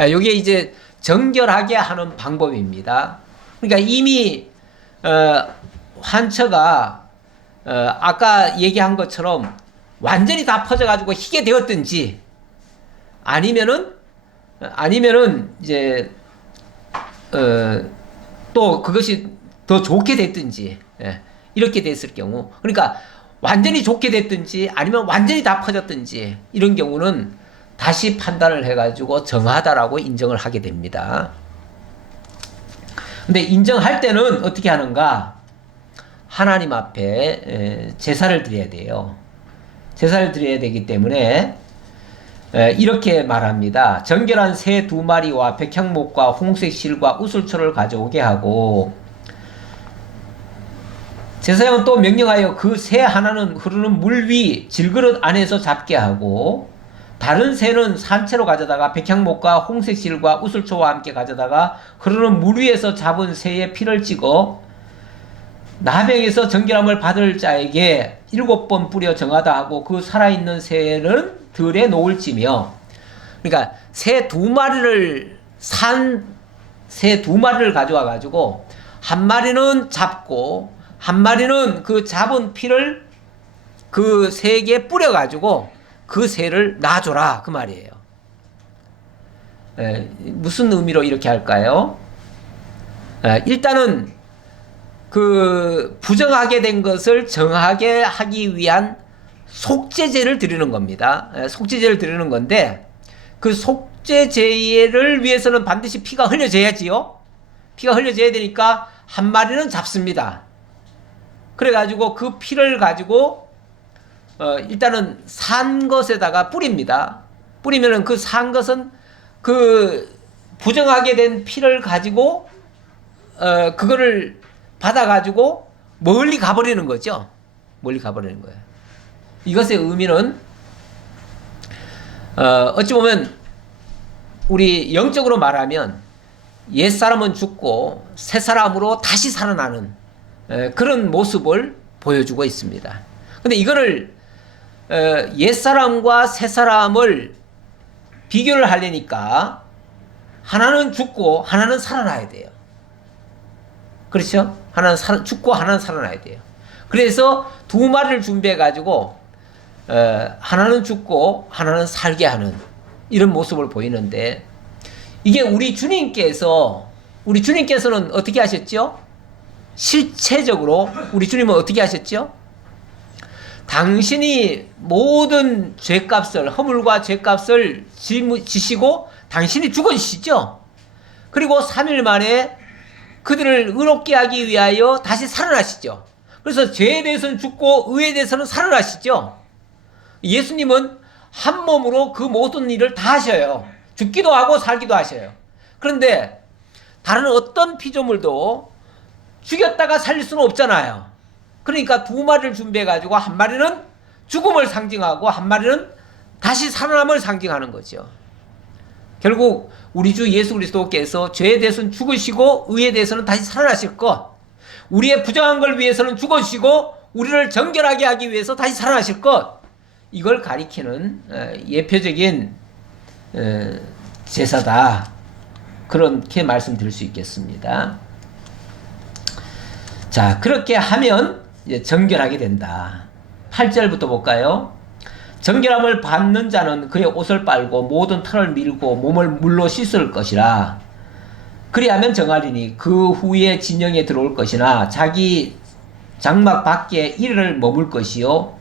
이게 이제 정결하게 하는 방법입니다. 그러니까 이미 환처가 아까 얘기한 것처럼 완전히 다 퍼져가지고 희게 되었든지 아니면은 이제 또 그것이 더 좋게 됐든지 이렇게 됐을 경우, 그러니까 완전히 좋게 됐든지 아니면 완전히 다 퍼졌든지 이런 경우는 다시 판단을 해가지고 정하다라고 인정을 하게 됩니다. 근데 인정할 때는 어떻게 하는가? 하나님 앞에 제사를 드려야 돼요. 제사를 드려야 되기 때문에 이렇게 말합니다. 정결한 새 2마리와 백향목과 홍색 실과 우슬초를 가져오게 하고, 제사장은 또 명령하여 그 새 하나는 흐르는 물 위 질그릇 안에서 잡게 하고, 다른 새는 산채로 가져다가 백향목과 홍색 실과 우슬초와 함께 가져다가 흐르는 물 위에서 잡은 새의 피를 찍어 나병에서 정결함을 받을 자에게 7번 뿌려 정하다 하고 그 살아있는 새는 들에 놓을지며, 그러니까 새 2마리를 새 2마리를 가져와 가지고 한 마리는 잡고 한 마리는 그 잡은 피를 그 새에게 뿌려 가지고 그 새를 놔줘라 그 말이에요. 무슨 의미로 이렇게 할까요? 일단은 그 부정하게 된 것을 정하게 하기 위한 속죄제를 드리는 겁니다. 속죄제를 드리는 건데, 그 속죄제를 위해서는 반드시 피가 흘려져야지요. 피가 흘려져야 되니까 한 마리는 잡습니다. 그래가지고 그 피를 가지고 일단은 산 것에다가 뿌립니다. 뿌리면은 그 산 것은 그 부정하게 된 피를 가지고 그거를 받아가지고 멀리 가버리는 거죠. 멀리 가버리는 거예요. 이것의 의미는 어찌 보면 우리 영적으로 말하면 옛사람은 죽고 새사람으로 다시 살아나는 그런 모습을 보여주고 있습니다. 근데 이거를 옛사람과 새사람을 비교를 하려니까 하나는 죽고 하나는 살아나야 돼요. 그렇죠? 하나는 죽고 하나는 살아나야 돼요. 그래서 2마리를 준비해 가지고 하나는 죽고 하나는 살게 하는 이런 모습을 보이는데, 이게 우리 주님께서는 어떻게 하셨죠? 실체적으로 우리 주님은 어떻게 하셨죠? 당신이 모든 죄값을, 허물과 죄값을 지시고 당신이 죽으시죠. 그리고 3일 만에 그들을 의롭게 하기 위하여 다시 살아나시죠. 그래서 죄에 대해서는 죽고 의에 대해서는 살아나시죠. 예수님은 한 몸으로 그 모든 일을 다 하셔요. 죽기도 하고 살기도 하셔요. 그런데 다른 어떤 피조물도 죽였다가 살릴 수는 없잖아요. 그러니까 두 마리를 준비해가지고 한 마리는 죽음을 상징하고 한 마리는 다시 살아남을 상징하는 거죠. 결국 우리 주 예수 그리스도께서 죄에 대해서는 죽으시고 의에 대해서는 다시 살아나실 것, 우리의 부정한 걸 위해서는 죽으시고 우리를 정결하게 하기 위해서 다시 살아나실 것, 이걸 가리키는 예표적인 제사다, 그렇게 말씀드릴 수 있겠습니다. 자, 그렇게 하면 이제 정결하게 된다. 8절부터 볼까요? 정결함을 받는 자는 그의 옷을 빨고 모든 털을 밀고 몸을 물로 씻을 것이라. 그리하면 정하리니 그 후에 진영에 들어올 것이나 자기 장막 밖에 이르를 머물 것이요,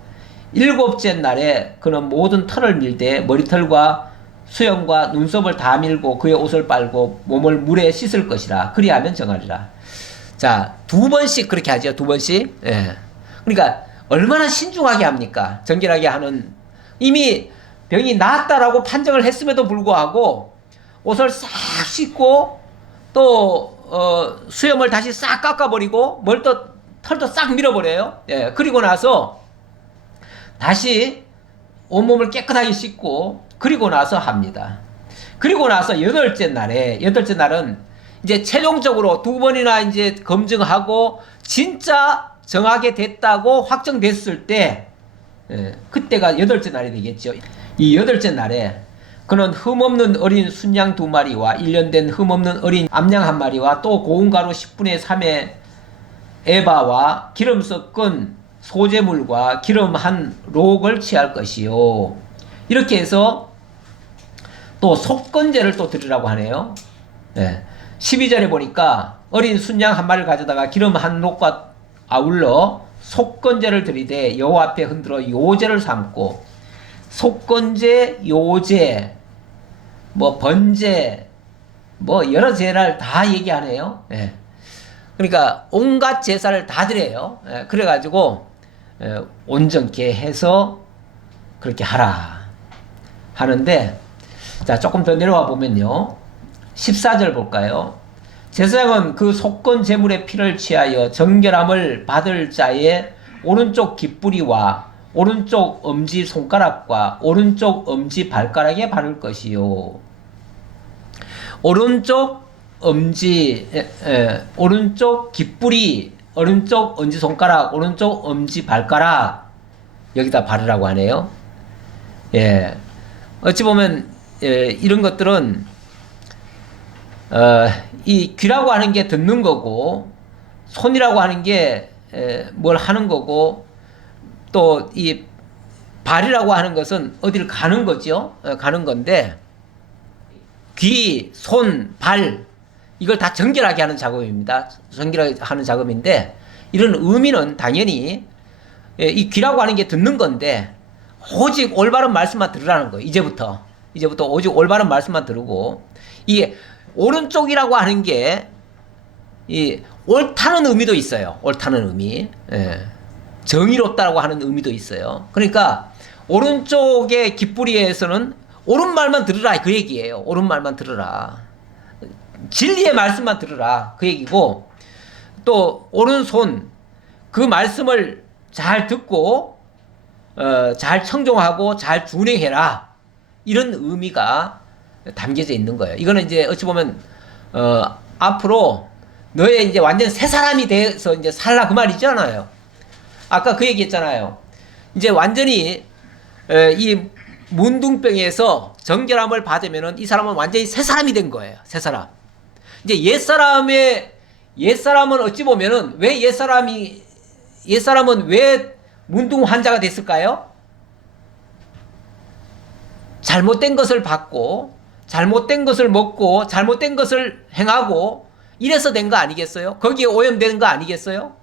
일곱째 날에 그는 모든 털을 밀되 머리털과 수염과 눈썹을 다 밀고 그의 옷을 빨고 몸을 물에 씻을 것이라. 그리하면 정하리라. 자, 두 번씩 그렇게 하죠. 두 번씩. 예. 그러니까 얼마나 신중하게 합니까? 정결하게 하는, 이미 병이 나았다라고 판정을 했음에도 불구하고 옷을 싹 씻고 또 수염을 다시 싹 깎아버리고 털도 싹 밀어버려요. 예. 그리고 나서 다시 온몸을 깨끗하게 씻고 그리고 나서 합니다. 그리고 나서 여덟째 날은 이제 최종적으로 두 번이나 이제 검증하고 진짜 정하게 됐다고 확정됐을 때, 그때가 여덟째 날이 되겠죠. 이 여덟째 날에 그는 흠없는 어린 순양 2마리와 1년 된 흠없는 어린 암양 1마리와 또 고운 가루 10분의 3의 에바와 기름 섞은 소재물과 기름 한 록을 취할 것이요. 이렇게 해서 또 속건제를 또 드리라고 하네요. 12절에 보니까 어린 순양 1마리를 가져다가 기름 한 록과 아울러 속건제를 드리되 여호와 앞에 흔들어 요제를 삼고, 속건제, 요제, 뭐 번제, 뭐 여러 제사를 다 얘기하네요. 그러니까 온갖 제사를 다 드려요. 그래가지고 온전케 해서 그렇게 하라 하는데, 자, 조금 더 내려와 보면요, 14절 볼까요? 제사장은 그 속건 제물의 피를 취하여 정결함을 받을 자의 오른쪽 깃뿌리와 오른쪽 엄지 손가락과 오른쪽 엄지 발가락에 바를 것이요. 오른쪽 엄지, 오른쪽 깃뿌리, 오른쪽 엄지손가락, 오른쪽 엄지발가락, 여기다 바르라고 하네요. 예. 어찌 보면, 이런 것들은, 이 귀라고 하는 게 듣는 거고, 손이라고 하는 게, 뭘 하는 거고, 또 이 발이라고 하는 것은 어디를 가는 거죠. 가는 건데, 귀, 손, 발, 이걸 다 정결하게 하는 작업입니다. 정결하게 하는 작업인데, 이런 의미는 당연히 이 귀라고 하는 게 듣는 건데 오직 올바른 말씀만 들으라는 거예요. 이제부터 오직 올바른 말씀만 들으고, 이 오른쪽이라고 하는 게 이 옳다는 의미도 있어요. 옳다는 의미, 정의롭다라고 하는 의미도 있어요. 그러니까 오른쪽의 깃뿌리에서는 옳은 말만 들으라, 그 얘기예요. 옳은 말만 들으라, 진리의 말씀만 들으라, 그 얘기고, 또 오른손, 그 말씀을 잘 듣고 잘 청종하고 잘 준행해라, 이런 의미가 담겨져 있는 거예요. 이거는 이제 어찌 보면 앞으로 너의 이제 완전 새 사람이 돼서 이제 살라, 그 말이잖아요. 아까 그 얘기했잖아요. 이제 완전히 이 문둥병에서 정결함을 받으면은 이 사람은 완전히 새 사람이 된 거예요. 새 사람. 이제 옛사람은 어찌 보면은 왜 옛사람은 왜 문둥 환자가 됐을까요? 잘못된 것을 받고, 잘못된 것을 먹고, 잘못된 것을 행하고, 이래서 된 거 아니겠어요? 거기에 오염되는 거 아니겠어요?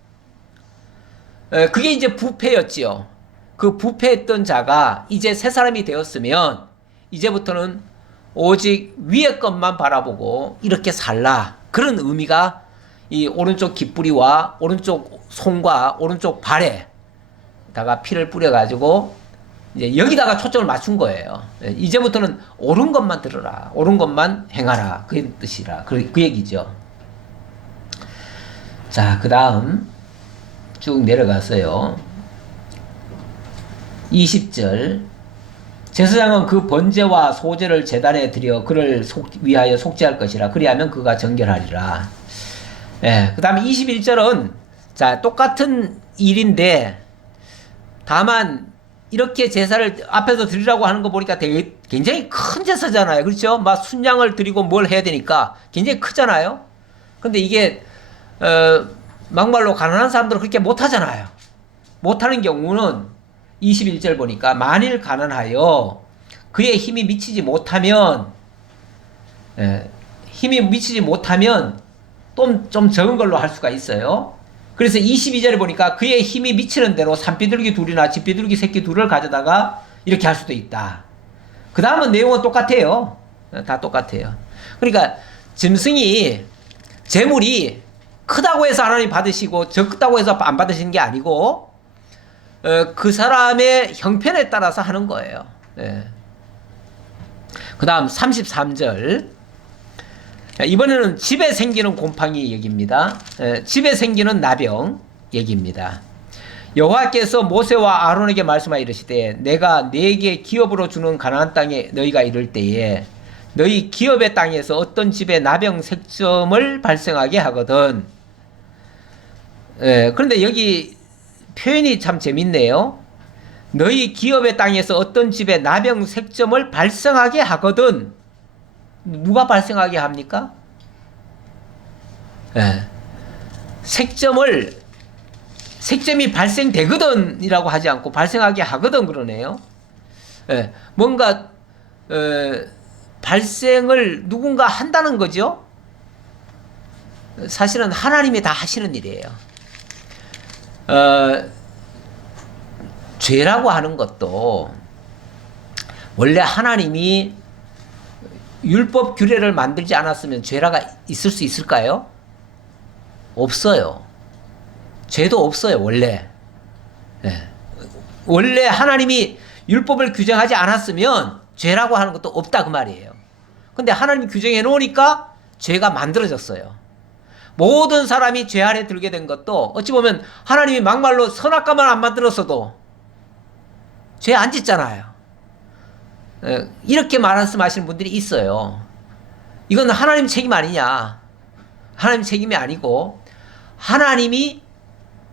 그게 이제 부패였지요. 그 부패했던 자가 이제 새 사람이 되었으면 이제부터는 오직 위의 것만 바라보고 이렇게 살라, 그런 의미가 이 오른쪽 깃뿌리와 오른쪽 손과 오른쪽 발에다가 피를 뿌려가지고 이제 여기다가 초점을 맞춘 거예요. 이제부터는 옳은 것만 들으라, 옳은 것만 행하라, 그 뜻이라, 그 얘기죠. 자, 그 다음 쭉 내려가서요. 20절. 제사장은 그 번제와 소제를 제단에 드려 그를 위하여 속죄할 것이라. 그리하면 그가 정결하리라. 예, 그 다음에 21절은 자, 똑같은 일인데 다만 이렇게 제사를 앞에서 드리라고 하는 거 보니까 되게 굉장히 큰 제사잖아요. 그렇죠? 막 순양을 드리고 뭘 해야 되니까 굉장히 크잖아요. 근데 이게 막말로 가난한 사람들은 그렇게 못 하잖아요. 못 하는 경우는 21절 보니까 만일 가난하여 그의 힘이 미치지 못하면 좀 적은 걸로 할 수가 있어요. 그래서 22절에 보니까 그의 힘이 미치는 대로 산비둘기 둘이나 집비둘기 새끼 둘을 가져다가 이렇게 할 수도 있다. 그 다음은 내용은 똑같아요. 다 똑같아요. 그러니까 짐승이 재물이 크다고 해서 하나님 받으시고 적다고 해서 안 받으시는 게 아니고 그 사람의 형편에 따라서 하는 거예요. 그 다음 33절. 이번에는 집에 생기는 곰팡이 얘기입니다. 집에 생기는 나병 얘기입니다. 여호와께서 모세와 아론에게 말씀하여 이르시되 내가 네게 기업으로 주는 가나안 땅에 너희가 이를 때에 너희 기업의 땅에서 어떤 집에 나병 색점을 발생하게 하거든. 그런데 여기 표현이 참 재밌네요. 너희 기업의 땅에서 어떤 집에 나병 색점을 발생하게 하거든. 누가 발생하게 합니까? 색점이 발생되거든 이라고 하지 않고 발생하게 하거든 그러네요. 뭔가 발생을 누군가 한다는 거죠. 사실은 하나님이 다 하시는 일이에요. 죄라고 하는 것도 원래 하나님이 율법 규례를 만들지 않았으면 죄라가 있을 수 있을까요? 없어요. 죄도 없어요, 원래. 원래 하나님이 율법을 규정하지 않았으면 죄라고 하는 것도 없다 그 말이에요. 근데 하나님이 규정해 놓으니까 죄가 만들어졌어요. 모든 사람이 죄 아래 들게 된 것도 어찌 보면 하나님이 막말로 선악과만 안 만들었어도 죄 안 짓잖아요. 이렇게 말씀하시는 분들이 있어요. 이건 하나님 책임 아니냐. 하나님 책임이 아니고 하나님이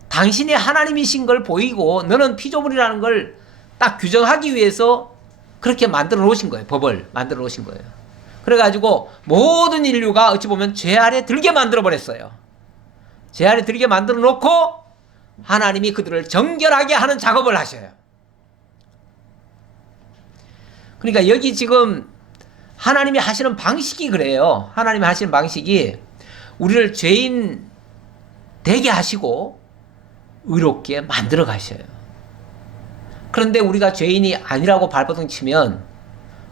당신이 하나님이신 걸 보이고 너는 피조물이라는 걸 딱 규정하기 위해서 그렇게 만들어 놓으신 거예요. 법을 만들어 놓으신 거예요. 그래가지고 모든 인류가 어찌 보면 죄 아래 들게 만들어 버렸어요. 죄 아래 들게 만들어 놓고 하나님이 그들을 정결하게 하는 작업을 하셔요. 그러니까 여기 지금 하나님이 하시는 방식이 그래요. 하나님이 하시는 방식이 우리를 죄인 되게 하시고 의롭게 만들어 가셔요. 그런데 우리가 죄인이 아니라고 발버둥 치면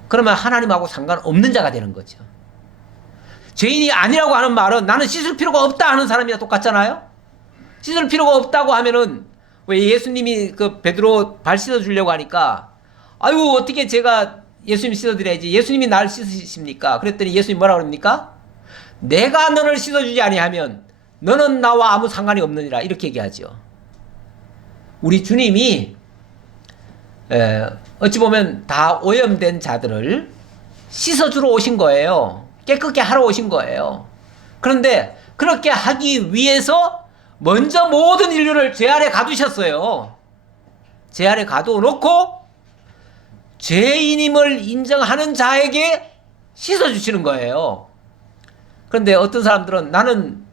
그러면 하나님하고 상관없는 자가 되는 거죠. 죄인이 아니라고 하는 말은 나는 씻을 필요가 없다 하는 사람이랑 똑같잖아요. 씻을 필요가 없다고 하면은 왜 예수님이 그 베드로 발 씻어 주려고 하니까 아유 어떻게 제가 예수님 씻어드려야지. 예수님이 나를 씻으십니까? 그랬더니 예수님 뭐라 그럽니까? 내가 너를 씻어주지 아니하면 너는 나와 아무 상관이 없느니라 이렇게 얘기하죠. 우리 주님이 어찌 보면 다 오염된 자들을 씻어주러 오신 거예요. 깨끗게 하러 오신 거예요. 그런데 그렇게 하기 위해서 먼저 모든 인류를 죄 아래 가두셨어요. 죄 아래 가두어놓고 죄인임을 인정하는 자에게 씻어주시는 거예요. 그런데 어떤 사람들은 나는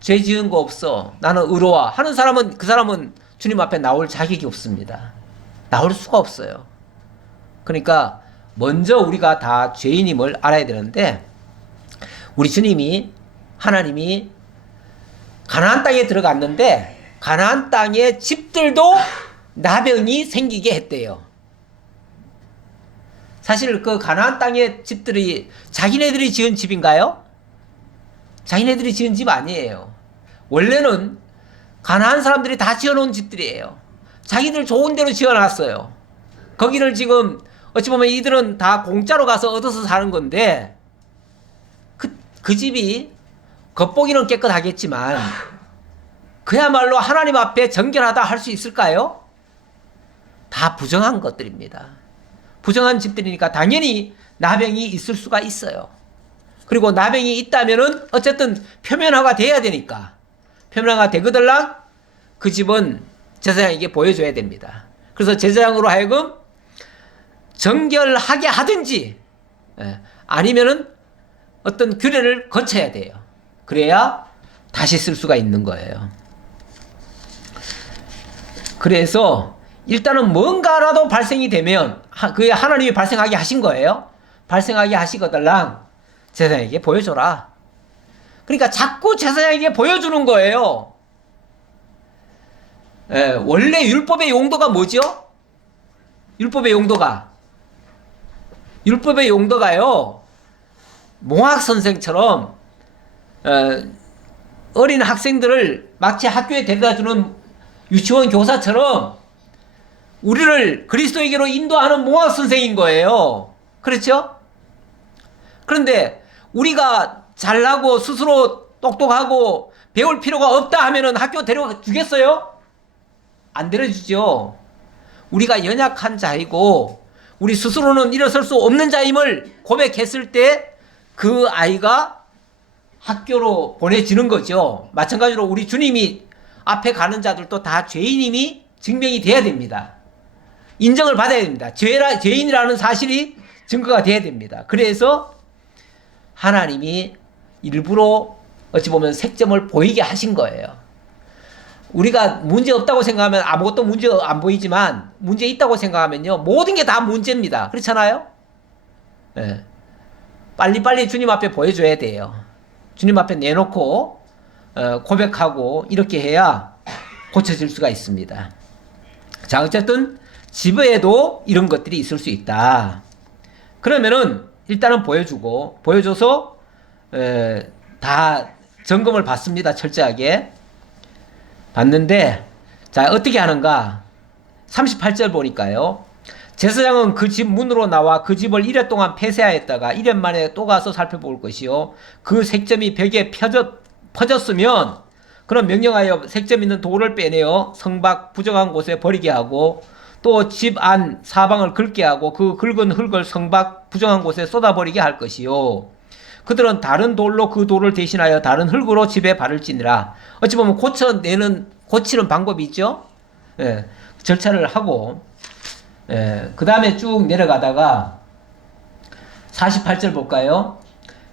죄 지은 거 없어. 나는 의로워. 하는 사람은 그 사람은 주님 앞에 나올 자격이 없습니다. 나올 수가 없어요. 그러니까 먼저 우리가 다 죄인임을 알아야 되는데 우리 주님이 하나님이 가나안 땅에 들어갔는데 가나안 땅의 집들도 나병이 생기게 했대요. 사실 그 가나안 땅의 집들이 자기네들이 지은 집인가요? 자기네들이 지은 집 아니에요. 원래는 가나안 사람들이 다 지어놓은 집들이에요. 자기들 좋은 데로 지어놨어요. 거기를 지금 어찌 보면 이들은 다 공짜로 가서 얻어서 사는 건데 그 집이 겉보기는 깨끗하겠지만 그야말로 하나님 앞에 정결하다 할 수 있을까요? 다 부정한 것들입니다. 부정한 집들이니까 당연히 나병이 있을 수가 있어요. 그리고 나병이 있다면은 어쨌든 표면화가 돼야 되니까, 표면화가 되거들랑 그 집은 제사장에게 보여줘야 됩니다. 그래서 제사장으로 하여금 정결하게 하든지 아니면은 어떤 규례를 거쳐야 돼요. 그래야 다시 쓸 수가 있는 거예요. 그래서 일단은 뭔가라도 발생이 되면 그게 하나님이 발생하게 하신 거예요. 발생하게 하시거들랑 제사장에게 보여줘라. 그러니까 자꾸 제사장에게 보여주는 거예요. 원래 율법의 용도가 뭐죠? 율법의 용도가요, 몽학 선생처럼 어린 학생들을 마치 학교에 데려다주는 유치원 교사처럼 우리를 그리스도에게로 인도하는 몽학 선생인 거예요. 그렇죠? 그런데 우리가 잘나고 스스로 똑똑하고 배울 필요가 없다 하면은 학교 데려주겠어요? 안 데려주죠. 우리가 연약한 자이고 우리 스스로는 일어설 수 없는 자임을 고백했을 때 그 아이가 학교로 보내지는 거죠. 마찬가지로 우리 주님이 앞에 가는 자들도 다 죄인임이 증명이 돼야 됩니다. 인정을 받아야 됩니다. 죄인이라는 사실이 증거가 돼야 됩니다. 그래서 하나님이 일부러 어찌 보면 색점을 보이게 하신 거예요. 우리가 문제 없다고 생각하면 아무것도 문제 안 보이지만 문제 있다고 생각하면요, 모든 게 다 문제입니다. 그렇잖아요? 네. 빨리빨리 주님 앞에 보여줘야 돼요. 주님 앞에 내놓고 고백하고 이렇게 해야 고쳐질 수가 있습니다. 자, 어쨌든 집에도 이런 것들이 있을 수 있다. 그러면은 일단은 보여줘서 다 점검을 받습니다. 철저하게 받는데, 자, 어떻게 하는가? 38절 보니까요, 제사장은 그 집 문으로 나와 그 집을 이래 동안 폐쇄하였다가 1년 만에 또 가서 살펴볼 것이요, 그 색점이 벽에 퍼졌으면 그럼 명령하여 색점 있는 돌을 빼내어 성 밖 부정한 곳에 버리게 하고, 또 집 안 사방을 긁게 하고 그 긁은 흙을 성 밖 부정한 곳에 쏟아버리게 할 것이요, 그들은 다른 돌로 그 돌을 대신하여 다른 흙으로 집에 바를지니라. 어찌 보면 고치는 방법이 있죠. 절차를 하고, 그 다음에 쭉 내려가다가 48절 볼까요?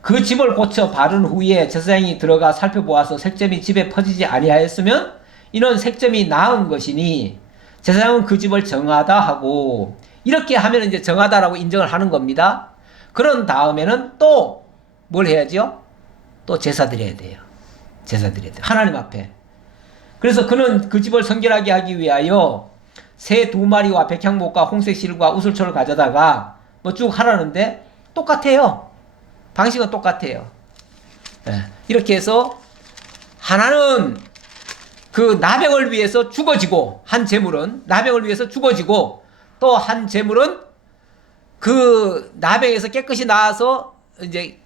그 집을 고쳐 바른 후에 제사장이 들어가 살펴보아서 색점이 집에 퍼지지 아니하였으면 이는 색점이 나은 것이니 제사장은 그 집을 정하다 하고, 이렇게 하면 이제 정하다라고 인정을 하는 겁니다. 그런 다음에는 또 뭘 해야죠? 또 제사 드려야 돼요. 하나님 앞에. 그래서 그는 그 집을 성결하게 하기 위하여 새 2마리와 백향목과 홍색 실과 우슬초를 가져다가 뭐 쭉 하라는데 똑같아요. 방식은 똑같아요. 이렇게 해서 하나는 그 나병을 위해서 죽어지고, 한 제물은 나병을 위해서 죽어지고, 또 한 제물은 그 나병에서 깨끗이 나아서 이제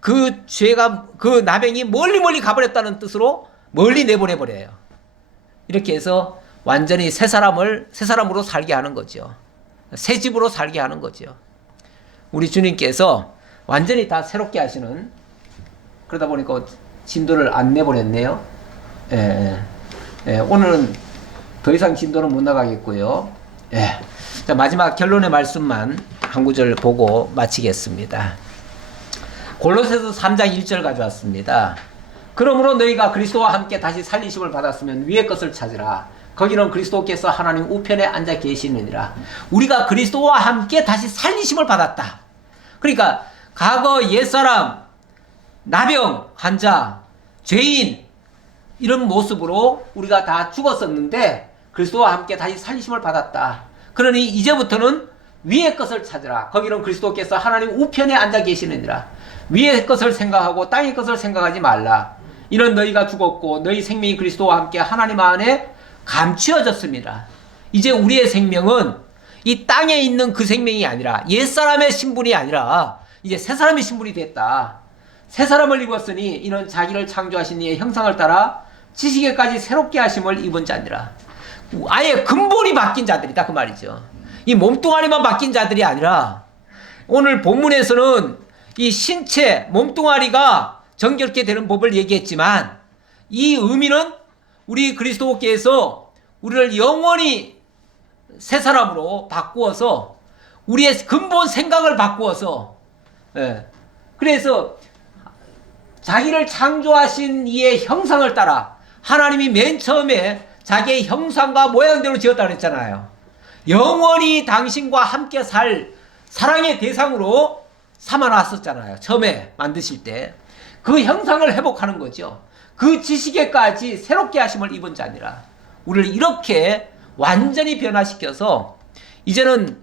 그 죄가, 그 나병이 멀리 가버렸다는 뜻으로 멀리 내보내버려요. 이렇게 해서 완전히 새 사람으로 살게 하는 거죠. 새 집으로 살게 하는 거죠. 우리 주님께서 완전히 다 새롭게 하시는, 그러다 보니까 진도를 안 내보냈네요. 오늘은 더 이상 진도는 못 나가겠고요. 자, 마지막 결론의 말씀만 한 구절 보고 마치겠습니다. 골로새서 3장 1절 가져왔습니다. 그러므로 너희가 그리스도와 함께 다시 살리심을 받았으면 위의 것을 찾으라. 거기는 그리스도께서 하나님 우편에 앉아 계시느니라. 우리가 그리스도와 함께 다시 살리심을 받았다. 그러니까 과거 옛사람, 나병 환자, 죄인, 이런 모습으로 우리가 다 죽었었는데 그리스도와 함께 다시 살리심을 받았다. 그러니 이제부터는 위의 것을 찾으라. 거기는 그리스도께서 하나님 우편에 앉아 계시느니라. 위의 것을 생각하고 땅의 것을 생각하지 말라. 이는 너희가 죽었고 너희 생명이 그리스도와 함께 하나님 안에 감추어졌습니다. 이제 우리의 생명은 이 땅에 있는 그 생명이 아니라, 옛사람의 신분이 아니라 이제 새사람의 신분이 됐다. 새사람을 입었으니 이는 자기를 창조하신 이의 형상을 따라 지식에까지 새롭게 하심을 입은 자니라. 아예 근본이 바뀐 자들이다 그 말이죠. 이 몸뚱아리만 바뀐 자들이 아니라 오늘 본문에서는 이 신체 몸뚱아리가 정결케 되는 법을 얘기했지만 이 의미는 우리 그리스도께서 우리를 영원히 새 사람으로 바꾸어서 우리의 근본 생각을 바꾸어서 그래서 자기를 창조하신 이의 형상을 따라 하나님이 맨 처음에 자기의 형상과 모양대로 지었다고 했잖아요. 영원히 당신과 함께 살 사랑의 대상으로 삼아놨었잖아요. 처음에 만드실 때. 그 형상을 회복하는 거죠. 그 지식에까지 새롭게 하심을 입은 자니라. 우리를 이렇게 완전히 변화시켜서 이제는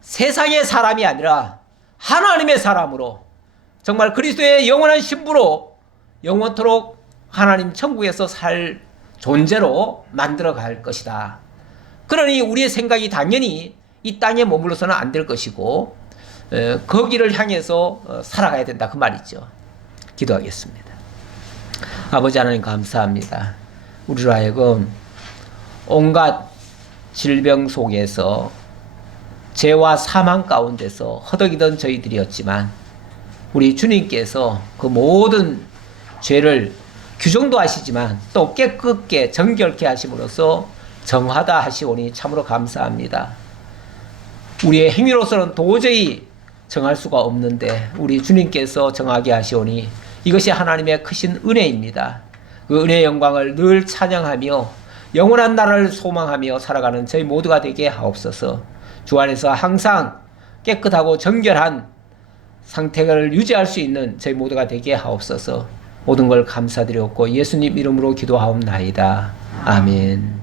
세상의 사람이 아니라 하나님의 사람으로 정말 그리스도의 영원한 신부로 영원토록 하나님 천국에서 살 존재로 만들어 갈 것이다. 그러니 우리의 생각이 당연히 이 땅에 머물러서는 안 될 것이고 거기를 향해서 살아가야 된다 그 말이죠. 기도하겠습니다. 아버지 하나님 감사합니다. 우리로 하여금 온갖 질병 속에서 죄와 사망 가운데서 허덕이던 저희들이었지만 우리 주님께서 그 모든 죄를 규정도 하시지만 또 깨끗게 정결케 하심으로써 정하다 하시오니 참으로 감사합니다. 우리의 행위로서는 도저히 정할 수가 없는데 우리 주님께서 정하게 하시오니 이것이 하나님의 크신 은혜입니다. 그 은혜의 영광을 늘 찬양하며 영원한 나라를 소망하며 살아가는 저희 모두가 되게 하옵소서. 주 안에서 항상 깨끗하고 정결한 상태를 유지할 수 있는 저희 모두가 되게 하옵소서. 모든 걸 감사드렸고 예수님 이름으로 기도하옵나이다. 아멘.